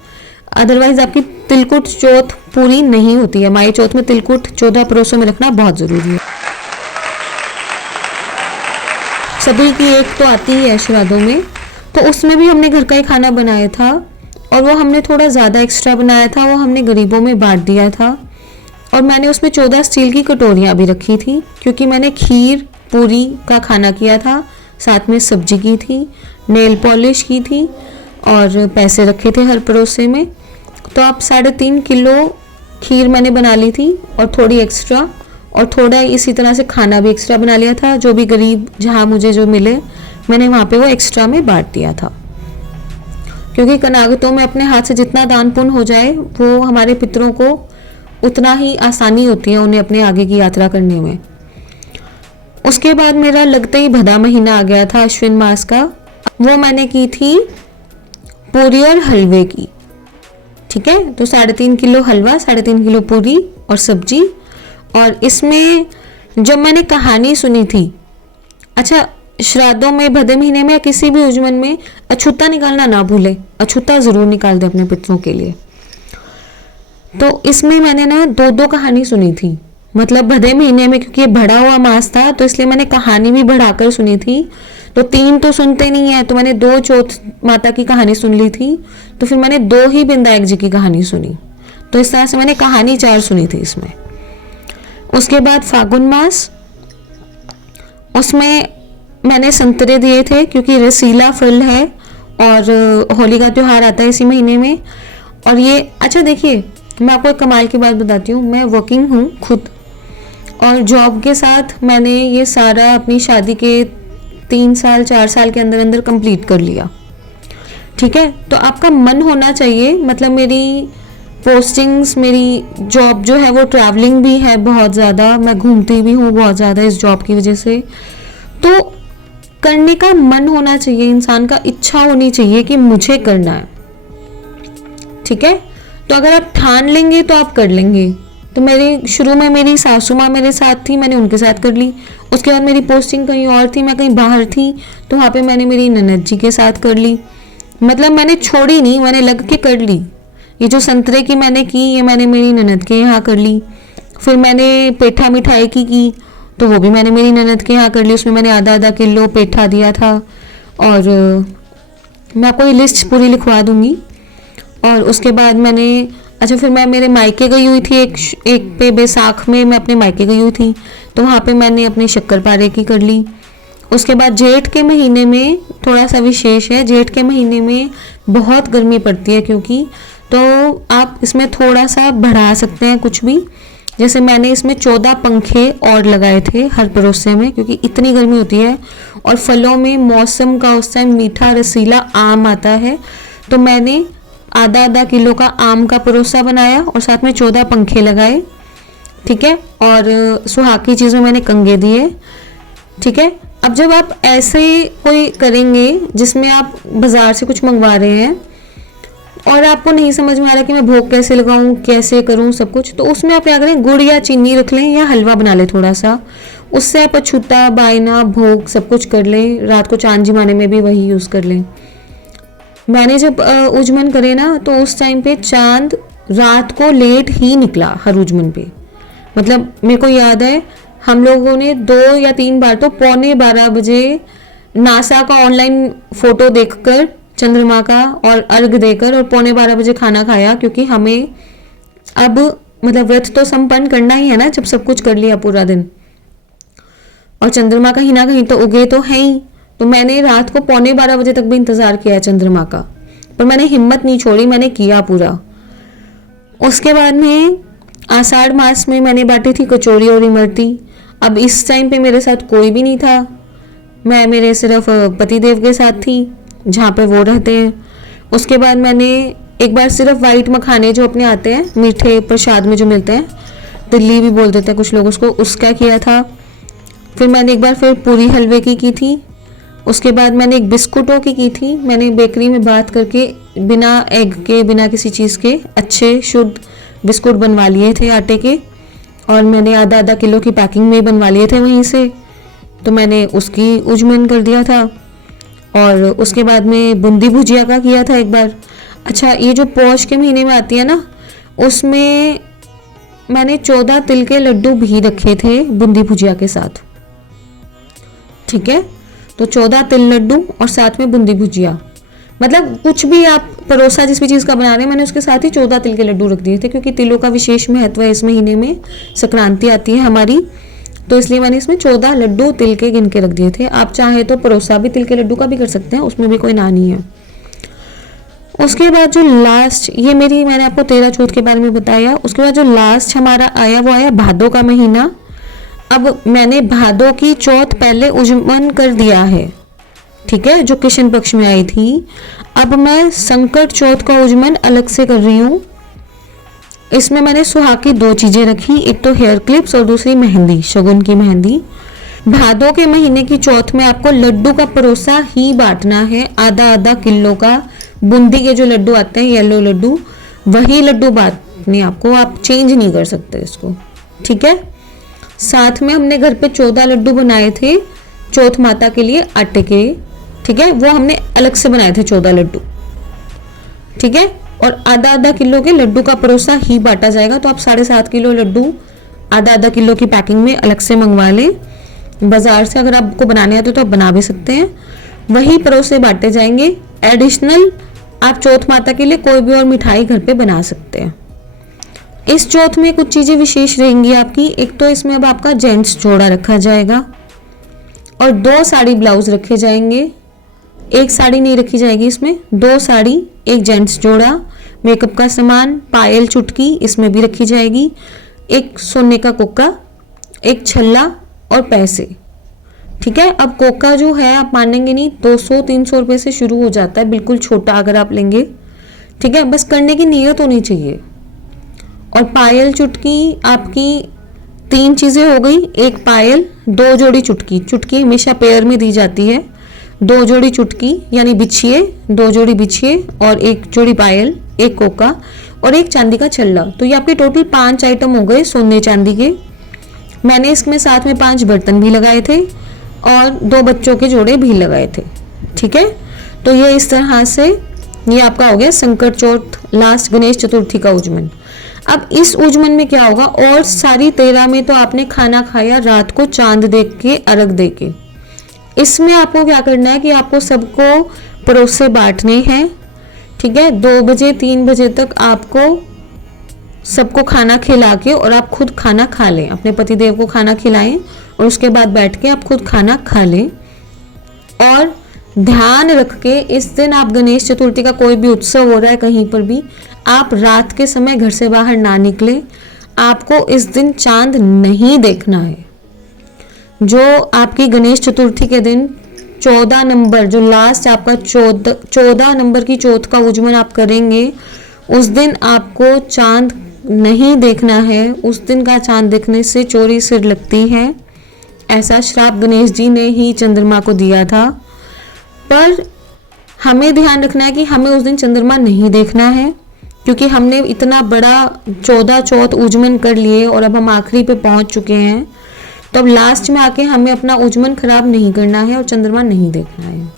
अदरवाइज आपकी तिलकुट चौथ पूरी नहीं होती है। माई चौथ में तिलकुट 14 परोसों में रखना बहुत ज़रूरी है। सभी की एक तो आती है श्राद्धों में, तो उसमें भी हमने घर का ही खाना बनाया था, और वो हमने थोड़ा ज़्यादा एक्स्ट्रा बनाया था, वो हमने गरीबों में बांट दिया था। और मैंने उसमें 14 स्टील की कटोरियाँ भी रखी थी, क्योंकि मैंने खीर पूरी का खाना किया था, साथ में सब्जी की थी, नेल पॉलिश की थी, और पैसे रखे थे हर परोसे में। तो आप 3.5 किलो खीर मैंने बना ली थी, और थोड़ी एक्स्ट्रा, और थोड़ा इसी तरह से खाना भी एक्स्ट्रा बना लिया था। जो भी गरीब जहाँ मुझे जो मिले मैंने वहाँ पे वो एक्स्ट्रा में बांट दिया था, क्योंकि कनागतों में अपने हाथ से जितना दान पुण्य हो जाए वो हमारे पितरों को उतना ही आसानी होती है उन्हें अपने आगे की यात्रा करने में। उसके बाद मेरा लगते ही भदा महीना आ गया था, अश्विन मास का। वो मैंने की थी पूरी और हलवे की। ठीक है, तो 3.5 किलो हलवा, 3.5 किलो पूरी और सब्जी। और इसमें जब मैंने कहानी सुनी थी, अच्छा श्राद्धों में, भदे महीने में या किसी भी उजमन में अछूता निकालना ना भूले, अछूता ज़रूर निकाल दे अपने पितरों के लिए। तो इसमें मैंने ना 2 कहानी सुनी थी, मतलब भदे महीने में, क्योंकि ये बढ़ा हुआ मास था तो इसलिए मैंने कहानी भी बढ़ाकर सुनी थी। तो 3 तो सुनते नहीं है, तो मैंने 2 चौथ माता की कहानी सुन ली थी, तो फिर मैंने 2 ही बिंदायक जी की कहानी सुनी। तो इस तरह से मैंने कहानी 4 सुनी थी इसमें। उसके बाद फागुन मास, उसमें मैंने संतरे दिए थे, क्योंकि रसीला फल है और होली का त्यौहार आता है इसी महीने में। और ये अच्छा देखिए, मैं आपको एक कमाल की बात बताती हूँ। मैं वर्किंग हूँ खुद, और जॉब के साथ मैंने ये सारा अपनी शादी के 3 साल 4 साल के अंदर अंदर कंप्लीट कर लिया। ठीक है, तो आपका मन होना चाहिए। मतलब मेरी पोस्टिंग्स, मेरी जॉब जो है वो ट्रैवलिंग भी है बहुत ज़्यादा, मैं घूमती भी हूँ बहुत ज़्यादा इस जॉब की वजह से। तो करने का मन होना चाहिए, इंसान का इच्छा होनी चाहिए कि मुझे करना है। ठीक है, तो अगर आप ठान लेंगे तो आप कर लेंगे। तो मेरे शुरू में मेरी सासू माँ मेरे साथ थी, मैंने उनके साथ कर ली। उसके बाद मेरी पोस्टिंग कहीं और थी, मैं कहीं बाहर थी, तो वहाँ पे मैंने मेरी ननद जी के साथ कर ली। मतलब मैंने छोड़ी नहीं, मैंने लग के कर ली। ये जो संतरे की मैंने की, ये मैंने मेरी ननद के यहाँ कर ली। फिर मैंने पेठा मिठाई की तो वो भी मैंने मेरी ननद के यहाँ कर ली। उसमें मैंने आधा आधा किलो पेठा दिया था, और मैं आपको ये लिस्ट पूरी लिखवा दूंगी। और उसके बाद मैंने, अच्छा फिर मैं मेरे मायके गई हुई थी, एक पे बैसाख में मैं अपने मायके गई हुई थी, तो वहाँ पे मैंने अपने शक्करपारे की कर ली। उसके बाद जेठ के महीने में थोड़ा सा विशेष है, जेठ के महीने में बहुत गर्मी पड़ती है, क्योंकि तो आप इसमें थोड़ा सा बढ़ा सकते हैं कुछ भी। जैसे मैंने इसमें 14 पंखे और लगाए थे हर परोसे में, क्योंकि इतनी गर्मी होती है। और फलों में मौसम का उस टाइम मीठा रसीला आम आता है, तो मैंने आधा आधा किलो का आम का परोसा बनाया और साथ में 14 पंखे लगाए। ठीक है, और सुहाग की चीज़ों मैंने कंगे दिए। ठीक है, अब जब आप ऐसे कोई करेंगे जिसमें आप बाज़ार से कुछ मंगवा रहे हैं और आपको नहीं समझ में आ रहा कि मैं भोग कैसे लगाऊं, कैसे करूं सब कुछ, तो उसमें आप क्या करें, गुड़ या चीनी रख लें या हलवा बना लें थोड़ा सा। उससे आप अछूता, बायना, भोग सब कुछ कर लें। रात को चांद जिमाने में भी वही यूज़ कर लें। मैंने जब उजमन करे ना तो उस टाइम पे चांद रात को लेट ही निकला हर उजमन पे। मतलब मेरे को याद है हम लोगों ने 2 या 3 बार तो 11:15 बजे नासा का ऑनलाइन फोटो देखकर चंद्रमा का और अर्घ देकर और 11:15 बजे खाना खाया, क्योंकि हमें अब मतलब व्रत तो संपन्न करना ही है ना जब सब कुछ कर लिया पूरा दिन, और चंद्रमा कहीं ना कहीं तो उगे तो है ही। तो मैंने रात को 11:15 बजे तक भी इंतजार किया चंद्रमा का, पर मैंने हिम्मत नहीं छोड़ी, मैंने किया पूरा। उसके बाद में आषाढ़ मास में मैंने बांटी थी कचौड़ी और इमरती। अब इस टाइम पे मेरे साथ कोई भी नहीं था, मैं मेरे सिर्फ पति देव के साथ थी जहाँ पे वो रहते हैं। उसके बाद मैंने एक बार सिर्फ वाइट मखाने जो अपने आते हैं मीठे प्रसाद में जो मिलते हैं, दिल्ली भी बोल देते हैं कुछ लोग उसको, उसका किया था। फिर मैंने एक बार फिर पूरी हलवे की थी। उसके बाद मैंने एक बिस्कुटों की थी। मैंने बेकरी में बात करके बिना एग के बिना किसी चीज़ के अच्छे शुद्ध बिस्कुट बनवा लिए थे आटे के, और मैंने आधा किलो की पैकिंग में बनवा लिए थे वहीं से, तो मैंने उसकी उजमन कर दिया था। और उसके बाद में बूंदी भुजिया का किया था एक बार। अच्छा, ये जो पौष के महीने में आती है ना, उसमें मैंने 14 तिल के लड्डू भी रखे थे बूंदी भुजिया के साथ। ठीक है, तो 14 तिल लड्डू और साथ में बूंदी भुजिया, मतलब कुछ भी आप परोसा जिस भी चीज़ का बना रहे हैं, मैंने उसके साथ ही 14 तिल के लड्डू रख दिए थे, क्योंकि तिलों का विशेष महत्व है इस महीने में, संक्रांति आती है हमारी, तो इसलिए मैंने इसमें 14 लड्डू तिल के गिन के रख दिए थे। आप चाहे तो परोसा भी तिल के लड्डू का भी कर सकते हैं, उसमें भी कोई ना नहीं है। उसके बाद जो लास्ट, ये मेरी मैंने आपको 13 चौथ के बारे में बताया। उसके बाद जो लास्ट हमारा आया वो आया भादों का महीना। अब मैंने भादों की चौथ पहले उजमन कर दिया है, ठीक है, जो कृष्ण पक्ष में आई थी। अब मैं संकट चौथ का उजमन अलग से कर रही हूँ। इसमें मैंने सुहाग की 2 चीजें रखी, एक तो हेयर क्लिप्स और दूसरी मेहंदी, शगुन की मेहंदी। भादों के महीने की चौथ में आपको लड्डू का परोसा ही बांटना है, आधा किलो का बूंदी के जो लड्डू आते हैं येलो लड्डू, वही लड्डू बांटने आपको, आप चेंज नहीं कर सकते इसको, ठीक है। साथ में हमने घर पे 14 लड्डू बनाए थे चौथ माता के लिए आटे के, ठीक है, वो हमने अलग से बनाए थे 14 लड्डू, ठीक है। और आधा किलो के लड्डू का परोसा ही बांटा जाएगा, तो आप 7.5 किलो लड्डू आधा किलो की पैकिंग में अलग से मंगवा लें बाजार से। अगर आपको बनाने आते तो आप बना भी सकते हैं, वही परोसे बांटे जाएंगे। एडिशनल आप चौथ माता के लिए कोई भी और मिठाई घर पे बना सकते हैं। इस चौथ में कुछ चीजें विशेष रहेंगी आपकी। एक तो इसमें अब आपका जेंट्स जोड़ा रखा जाएगा और 2 साड़ी ब्लाउज रखे जाएंगे, एक साड़ी नहीं रखी जाएगी इसमें, 2 साड़ी, एक जेंट्स जोड़ा, मेकअप का सामान, पायल चुटकी इसमें भी रखी जाएगी, एक सोने का कोका, एक छल्ला और पैसे, ठीक है। अब कोका जो है आप मानेंगे नहीं, 200-300 रुपये से शुरू हो जाता है, बिल्कुल छोटा अगर आप लेंगे, ठीक है, बस करने की नीयत होनी चाहिए। और पायल चुटकी आपकी 3 चीजें हो गई, एक पायल, 2 जोड़ी चुटकी, चुटकी हमेशा पेयर में दी जाती है, 2 जोड़ी चुटकी यानी बिछिए, 2 जोड़ी बिछिए और 1 जोड़ी पायल, एक कोका और एक चांदी का छल्ला। तो ये आपके टोटल 5 आइटम हो गए सोने चांदी के। मैंने इसमें साथ में 5 बर्तन भी लगाए थे और 2 बच्चों के जोड़े भी लगाए थे, ठीक है। तो ये इस तरह से ये आपका हो गया संकट चौथ, लास्ट गणेश चतुर्थी का उजमन। अब इस उजमन में क्या होगा, और सारी 13 में तो आपने खाना खाया रात को चांद देख के, अर्घ दे के। इसमें आपको क्या करना है कि आपको सबको परोसे बांटने हैं, ठीक है। 2 बजे 3 बजे तक आपको सबको खाना खिला के और आप खुद खाना खा लें, अपने पतिदेव को खाना खिलाएं और उसके बाद बैठ के आप खुद खाना खा लें। और ध्यान रख के इस दिन आप गणेश चतुर्थी का कोई भी उत्सव हो रहा है कहीं पर भी, आप रात के समय घर से बाहर ना निकले। आपको इस दिन चांद नहीं देखना है। जो आपकी गणेश चतुर्थी के दिन 14 नंबर, जो लास्ट आपका 14 नंबर की चौथ का उजमन आप करेंगे, उस दिन आपको चांद नहीं देखना है। उस दिन का चांद देखने से चोरी सिर लगती है, ऐसा श्राप गणेश जी ने ही चंद्रमा को दिया था। पर हमें ध्यान रखना है कि हमें उस दिन चंद्रमा नहीं देखना है, क्योंकि हमने इतना बड़ा 14 चौथ उजमन कर लिए और अब हम आखिरी पे पहुंच चुके हैं। तो अब लास्ट में आके हमें अपना उजमन खराब नहीं करना है और चंद्रमा नहीं देखना है।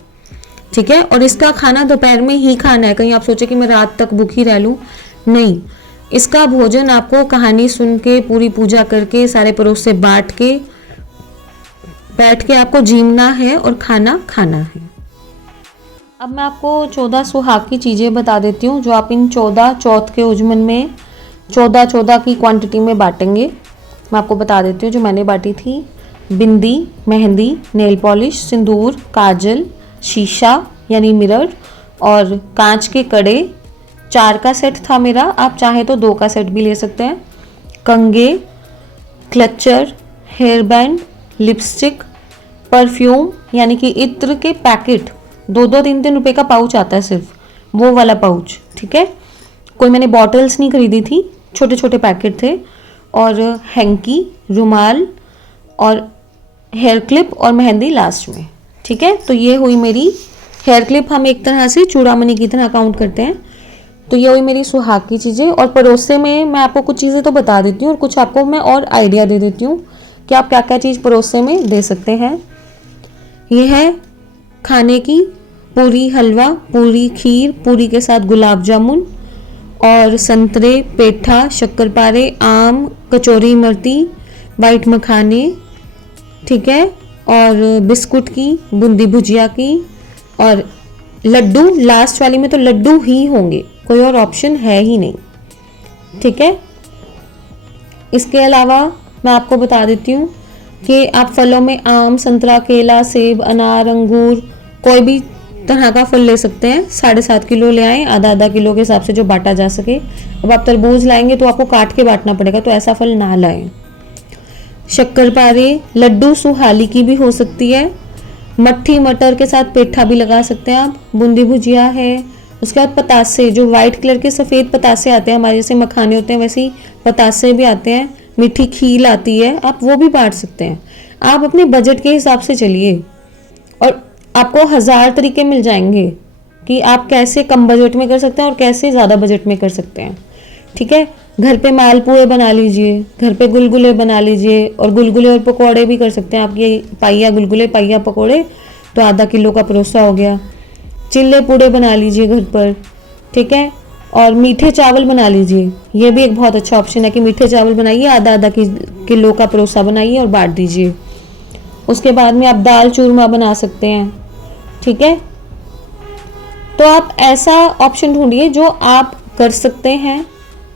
ठीक है। और इसका खाना दोपहर में ही खाना है, कहीं आप सोचे कि मैं रात तक भूखी रह लूँ, नहीं। इसका भोजन आपको कहानी सुन के, पूरी पूजा करके, सारे पड़ोस से बांट के, बैठ के आपको जीमना है और खाना खाना है। अब मैं आपको 14 सुहाग की चीज़ें बता देती हूँ जो आप इन 14 चौथ के उज्जमन में 14 की क्वांटिटी में बांटेंगे। मैं आपको बता देती हूँ जो मैंने बांटी थी। बिंदी, मेहंदी, नेल पॉलिश, सिंदूर, काजल, शीशा यानी मिरर और कांच के कड़े। 4 का सेट था मेरा, आप चाहे तो 2 का सेट भी ले सकते हैं। कंगे, clutcher, hair band, lipstick, perfume यानी कि इत्र के पैकेट, 2-3 रुपए का पाउच आता है सिर्फ, वो वाला पाउच, ठीक है। कोई मैंने बॉटल्स नहीं खरीदी थी, छोटे छोटे पैकेट थे। और हैंकी, रुमाल और हेयर क्लिप और मेहंदी लास्ट में, ठीक है। तो ये हुई मेरी हेयर क्लिप, हम एक तरह से चूड़ामणि की तरह काउंट करते हैं। तो ये हुई मेरी सुहाग की चीज़ें। और परोसे में मैं आपको कुछ चीज़ें तो बता देती हूँ और कुछ आपको मैं और आइडिया दे देती हूँ कि आप क्या क्या चीज़ परोसे में दे सकते हैं। ये है खाने की पूरी हलवा, पूरी खीर, पूरी के साथ गुलाब जामुन और संतरे, पेठा, शक्करपारे, आम, कचौरी इमरती, वाइट मखाने, ठीक है। और बिस्कुट की, बूंदी भुजिया की और लड्डू। लास्ट वाली में तो लड्डू ही होंगे, कोई और ऑप्शन है ही नहीं, ठीक है। इसके अलावा मैं आपको बता देती हूँ कि आप फलों में आम, संतरा, केला, सेब, अनार, अंगूर, कोई भी तरह का फल ले सकते हैं। 7.5 किलो ले आए, आधा किलो के हिसाब से जो बांटा जा सके। अब आप तरबूज लाएंगे तो आपको काट के बांटना पड़ेगा, तो ऐसा फल ना लाएं। शक्करपारे, लड्डू सुहाली की भी हो सकती है। मट्ठी मटर के साथ पेठा भी लगा सकते हैं आप। बूंदी भुजिया है। उसके बाद पतासे, जो वाइट कलर के सफ़ेद पतासे आते हैं, हमारे जैसे मखाने होते हैं वैसे ही पतासे भी आते हैं। मीठी खील आती है, आप वो भी बांट सकते हैं। आप अपने बजट के हिसाब से चलिए और आपको 1000 तरीके मिल जाएंगे कि आप कैसे कम बजट में कर सकते हैं और कैसे ज़्यादा बजट में कर सकते हैं, ठीक है। घर पे मालपुए बना लीजिए, घर पे गुलगुले बना लीजिए और गुलगुले और पकौड़े भी कर सकते हैं। आप ये पाइया गुलगुले, पाइया पकौड़े, तो आधा किलो का परोसा हो गया। चिल्ले पूड़े बना लीजिए घर पर, ठीक है। और मीठे चावल बना लीजिए, ये भी एक बहुत अच्छा ऑप्शन है कि मीठे चावल बनाइए, आधा किलो का परोसा बनाइए और बांट दीजिए। उसके बाद में आप दाल चूरमा बना सकते हैं, ठीक है। तो आप ऐसा ऑप्शन ढूंढिए जो आप कर सकते हैं,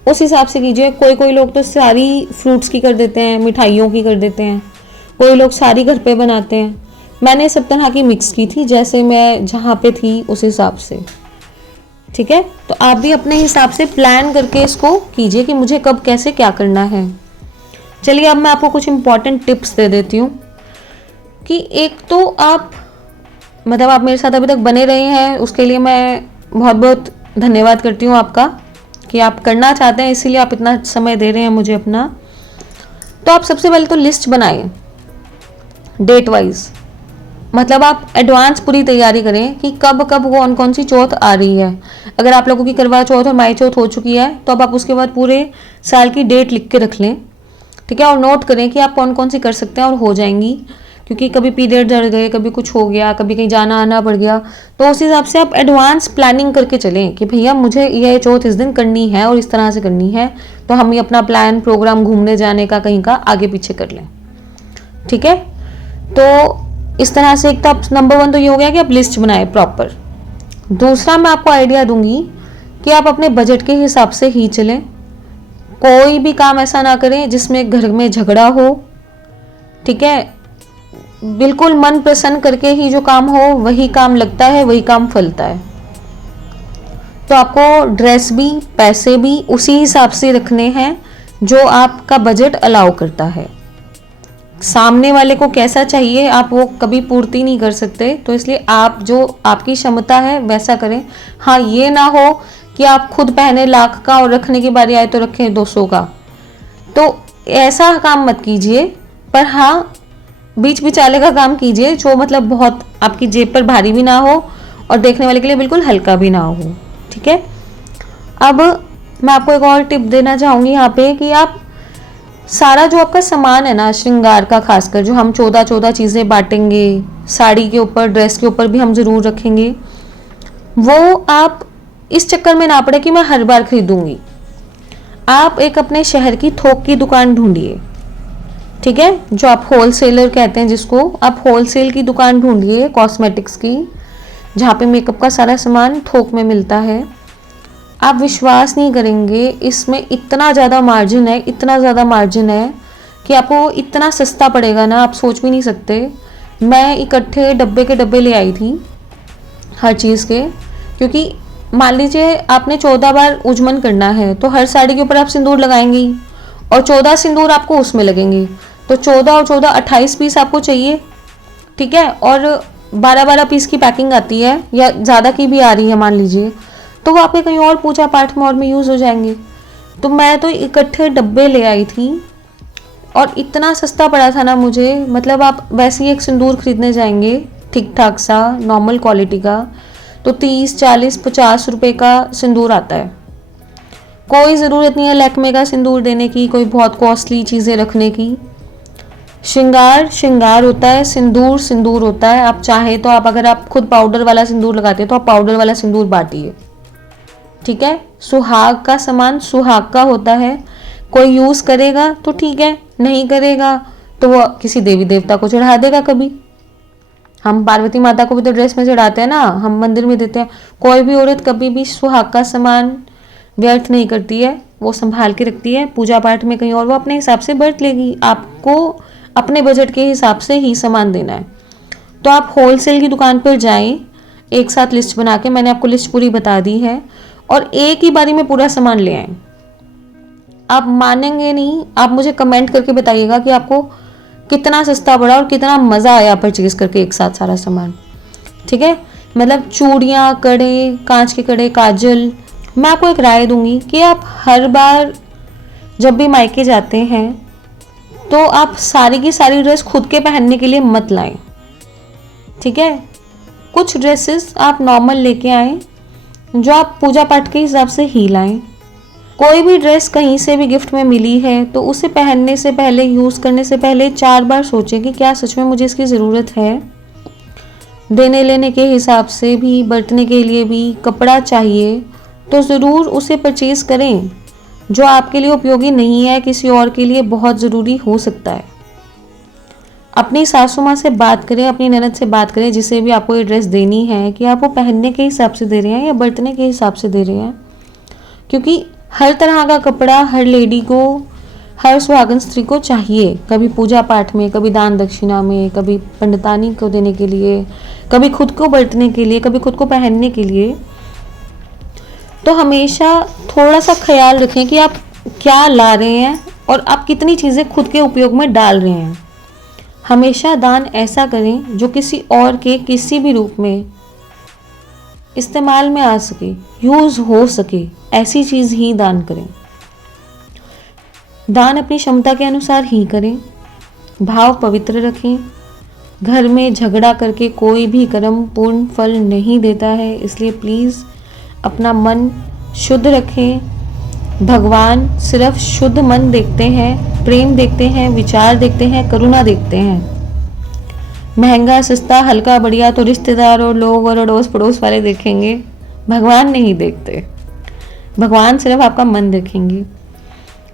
उस हिसाब से कीजिए। कोई लोग तो सारी फ्रूट्स की कर देते हैं, मिठाइयों की कर देते हैं, कोई लोग सारी घर पे बनाते हैं। मैंने सब तरह की मिक्स की थी, जैसे मैं जहाँ पे थी उस हिसाब से, ठीक है। तो आप भी अपने हिसाब से प्लान करके इसको कीजिए कि मुझे कब कैसे क्या करना है। चलिए अब मैं आपको कुछ इंपॉर्टेंट टिप्स दे देती हूँ कि एक तो आप आप मेरे साथ अभी तक बने रहे हैं, उसके लिए मैं बहुत बहुत धन्यवाद करती हूँ आपका कि आप करना चाहते हैं, इसीलिए आप इतना समय दे रहे हैं मुझे अपना। तो आप सबसे पहले तो लिस्ट बनाएं डेट वाइज, आप एडवांस पूरी तैयारी करें कि कब कब कौन कौन सी चौथ आ रही है। अगर आप लोगों की करवा चौथ और माई चौथ हो चुकी है तो अब आप उसके बाद पूरे साल की डेट लिख के रख लें, ठीक है। और नोट करें कि आप कौन कौन सी कर सकते हैं और हो जाएंगी, क्योंकि कभी पीरियड जड़ गए, कभी कुछ हो गया, कभी कहीं जाना आना पड़ गया, तो उस हिसाब से आप एडवांस प्लानिंग करके चलें कि भैया मुझे ये चौथ इस दिन करनी है और इस तरह से करनी है, तो हम ये अपना प्लान प्रोग्राम घूमने जाने का कहीं का आगे पीछे कर लें, ठीक है। तो इस तरह से एक तो नंबर 1 तो ये हो गया कि आप लिस्ट बनाएं प्रॉपर। दूसरा मैं आपको आइडिया दूंगी कि आप अपने बजट के हिसाब से ही चलें। कोई भी काम ऐसा ना करें जिसमें घर में झगड़ा हो, ठीक है। बिल्कुल मन प्रसन्न करके ही जो काम हो वही काम लगता है, वही काम फलता है। तो आपको ड्रेस भी, पैसे भी उसी हिसाब से रखने हैं जो आपका बजट अलाउ करता है। सामने वाले को कैसा चाहिए आप वो कभी पूर्ति नहीं कर सकते, तो इसलिए आप जो आपकी क्षमता है वैसा करें। हाँ, ये ना हो कि आप खुद पहने लाख का और रखने की बारी आए तो रखें 200 का, तो ऐसा काम मत कीजिए। पर हाँ, बीच बिचाले का काम कीजिए जो बहुत आपकी जेब पर भारी भी ना हो और देखने वाले के लिए बिल्कुल हल्का भी ना हो, ठीक है। अब मैं आपको एक और टिप देना चाहूँगी यहाँ पे कि आप सारा जो आपका सामान है ना श्रृंगार का, खासकर जो हम 14 चीज़ें बांटेंगे, साड़ी के ऊपर, ड्रेस के ऊपर भी हम ज़रूर रखेंगे। वो आप इस चक्कर में ना पड़े कि मैं हर बार खरीदूंगी। आप एक अपने शहर की थोक की दुकान ढूंढिए, ठीक है, जो आप होलसेलर कहते हैं जिसको, आप होलसेल की दुकान ढूंढिए कॉस्मेटिक्स की, जहाँ पे मेकअप का सारा सामान थोक में मिलता है। आप विश्वास नहीं करेंगे, इसमें इतना ज़्यादा मार्जिन है, इतना ज़्यादा मार्जिन है कि आपको इतना सस्ता पड़ेगा ना, आप सोच भी नहीं सकते। मैं इकट्ठे डब्बे के डब्बे ले आई थी हर चीज़ के, क्योंकि मान लीजिए आपने 14 बार उजमन करना है तो हर साड़ी के ऊपर आप सिंदूर लगाएंगे ही, और 14 सिंदूर आपको उसमें लगेंगे, तो 14 और 14 28 पीस आपको चाहिए, ठीक है। और 12-12 पीस की पैकिंग आती है या ज़्यादा की भी आ रही है मान लीजिए, तो वो आपके कहीं और पूजा पाठ में और में यूज़ हो जाएंगे। तो मैं तो इकट्ठे डब्बे ले आई थी और इतना सस्ता पड़ा था ना मुझे, मतलब आप वैसे ही एक सिंदूर खरीदने जाएंगे ठीक ठाक सा नॉर्मल क्वालिटी का तो 30, 40, 50 रुपए का सिंदूर आता है। कोई ज़रूरत नहीं है लैक्मे का सिंदूर देने की, कोई बहुत कॉस्टली चीज़ें रखने की। श्रृंगार श्रृंगार होता है, सिंदूर सिंदूर होता है। आप चाहे तो आप, अगर आप खुद पाउडर वाला सिंदूर लगाते हैं तो आप पाउडर वाला सिंदूर बांटिए, ठीक है। सुहाग का सामान सुहाग का होता है, कोई यूज़ करेगा तो ठीक है, नहीं करेगा तो वो किसी देवी देवता को चढ़ा देगा। कभी हम पार्वती माता को भी तो ड्रेस में चढ़ाते हैं ना, हम मंदिर में देते हैं। कोई भी औरत कभी भी सुहाग का सामान व्यर्थ नहीं करती है, वो संभाल के रखती है। पूजा पाठ में कहीं और वो अपने हिसाब से बरत लेगी, आपको अपने बजट के हिसाब से ही सामान देना है। तो आप होलसेल की दुकान पर जाएं, एक साथ लिस्ट बना के, मैंने आपको लिस्ट पूरी बता दी है, और एक ही बारी में पूरा सामान ले आएं। आप मानेंगे नहीं, आप मुझे कमेंट करके बताइएगा कि आपको कितना सस्ता पड़ा और कितना मज़ा आया परचेज करके एक साथ सारा सामान, ठीक है। मतलब चूड़ियाँ, कड़े, कांच के कड़े, काजल। मैं आपको एक राय दूंगी कि आप हर बार जब भी मायके जाते हैं तो आप सारी की सारी ड्रेस खुद के पहनने के लिए मत लाएं, ठीक है। कुछ ड्रेसेस आप नॉर्मल लेके आएँ जो आप पूजा पाठ के हिसाब से ही लाएं। कोई भी ड्रेस कहीं से भी गिफ्ट में मिली है तो उसे पहनने से पहले, यूज़ करने से पहले 4 बार सोचें कि क्या सच में मुझे इसकी ज़रूरत है। देने लेने के हिसाब से भी, बरतने के लिए भी कपड़ा चाहिए तो ज़रूर उसे परचेज करें। जो आपके लिए उपयोगी नहीं है किसी और के लिए बहुत ज़रूरी हो सकता है। अपनी सासू माँ से बात करें, अपनी ननद से बात करें, जिसे भी आपको ये ड्रेस देनी है, कि आप वो पहनने के हिसाब से दे रहे हैं या बरतने के हिसाब से दे रहे हैं। क्योंकि हर तरह का कपड़ा हर लेडी को, हर सुहागन स्त्री को चाहिए, कभी पूजा पाठ में, कभी दान दक्षिणा में, कभी पंडितानी को देने के लिए, कभी खुद को बरतने के लिए, कभी खुद को पहनने के लिए। तो हमेशा थोड़ा सा ख्याल रखें कि आप क्या ला रहे हैं और आप कितनी चीज़ें खुद के उपयोग में डाल रहे हैं। हमेशा दान ऐसा करें जो किसी और के किसी भी रूप में इस्तेमाल में आ सके, यूज़ हो सके, ऐसी चीज़ ही दान करें। दान अपनी क्षमता के अनुसार ही करें, भाव पवित्र रखें। घर में झगड़ा करके कोई भी कर्म पूर्ण फल नहीं देता है, इसलिए प्लीज़ अपना मन शुद्ध रखें। भगवान सिर्फ शुद्ध मन देखते हैं, प्रेम देखते हैं, विचार देखते हैं, करुणा देखते हैं। महंगा सस्ता हल्का बढ़िया तो रिश्तेदार और लोग और अड़ोस पड़ोस वाले देखेंगे, भगवान नहीं देखते। भगवान सिर्फ आपका मन देखेंगे।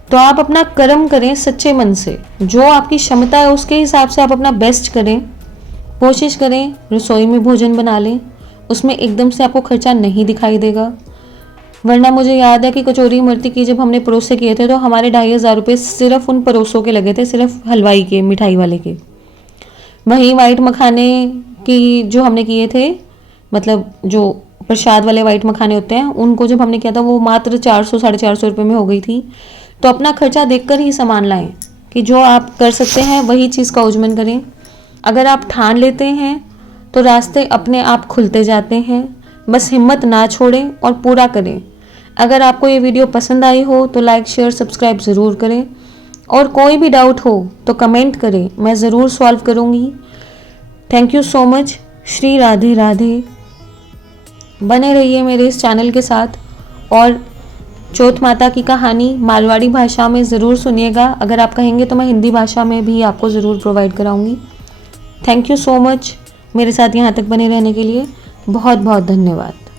तो आप अपना कर्म करें सच्चे मन से, जो आपकी क्षमता है उसके हिसाब से आप अपना बेस्ट करें। कोशिश करें रसोई में भोजन बना लें, उसमें एकदम से आपको खर्चा नहीं दिखाई देगा। वरना मुझे याद है कि कचौरी इमरती की जब हमने परोसे किए थे तो हमारे 2500 रुपये सिर्फ उन परोसों के लगे थे, सिर्फ हलवाई के, मिठाई वाले के। वहीं वाइट मखाने की जो हमने किए थे, मतलब जो प्रसाद वाले वाइट मखाने होते हैं, उनको जब हमने किया था वो मात्र 400 450 रुपये में हो गई थी। तो अपना खर्चा देखकर ही सामान लाएं कि जो आप कर सकते हैं वही चीज़ का उजमन करें। अगर आप ठान लेते हैं तो रास्ते अपने आप खुलते जाते हैं, बस हिम्मत ना छोड़ें और पूरा करें। अगर आपको ये वीडियो पसंद आई हो तो लाइक शेयर सब्सक्राइब ज़रूर करें, और कोई भी डाउट हो तो कमेंट करें, मैं ज़रूर सॉल्व करूँगी। Thank you so much. Shri Radhe Radhe. बने रहिए मेरे इस चैनल के साथ, और चौथ माता की कहानी मारवाड़ी भाषा में ज़रूर सुनिएगा। अगर आप कहेंगे तो मैं हिंदी भाषा में भी आपको ज़रूर प्रोवाइड कराऊंगी। Thank you so much. मेरे साथ यहाँ तक बने रहने के लिए बहुत बहुत धन्यवाद।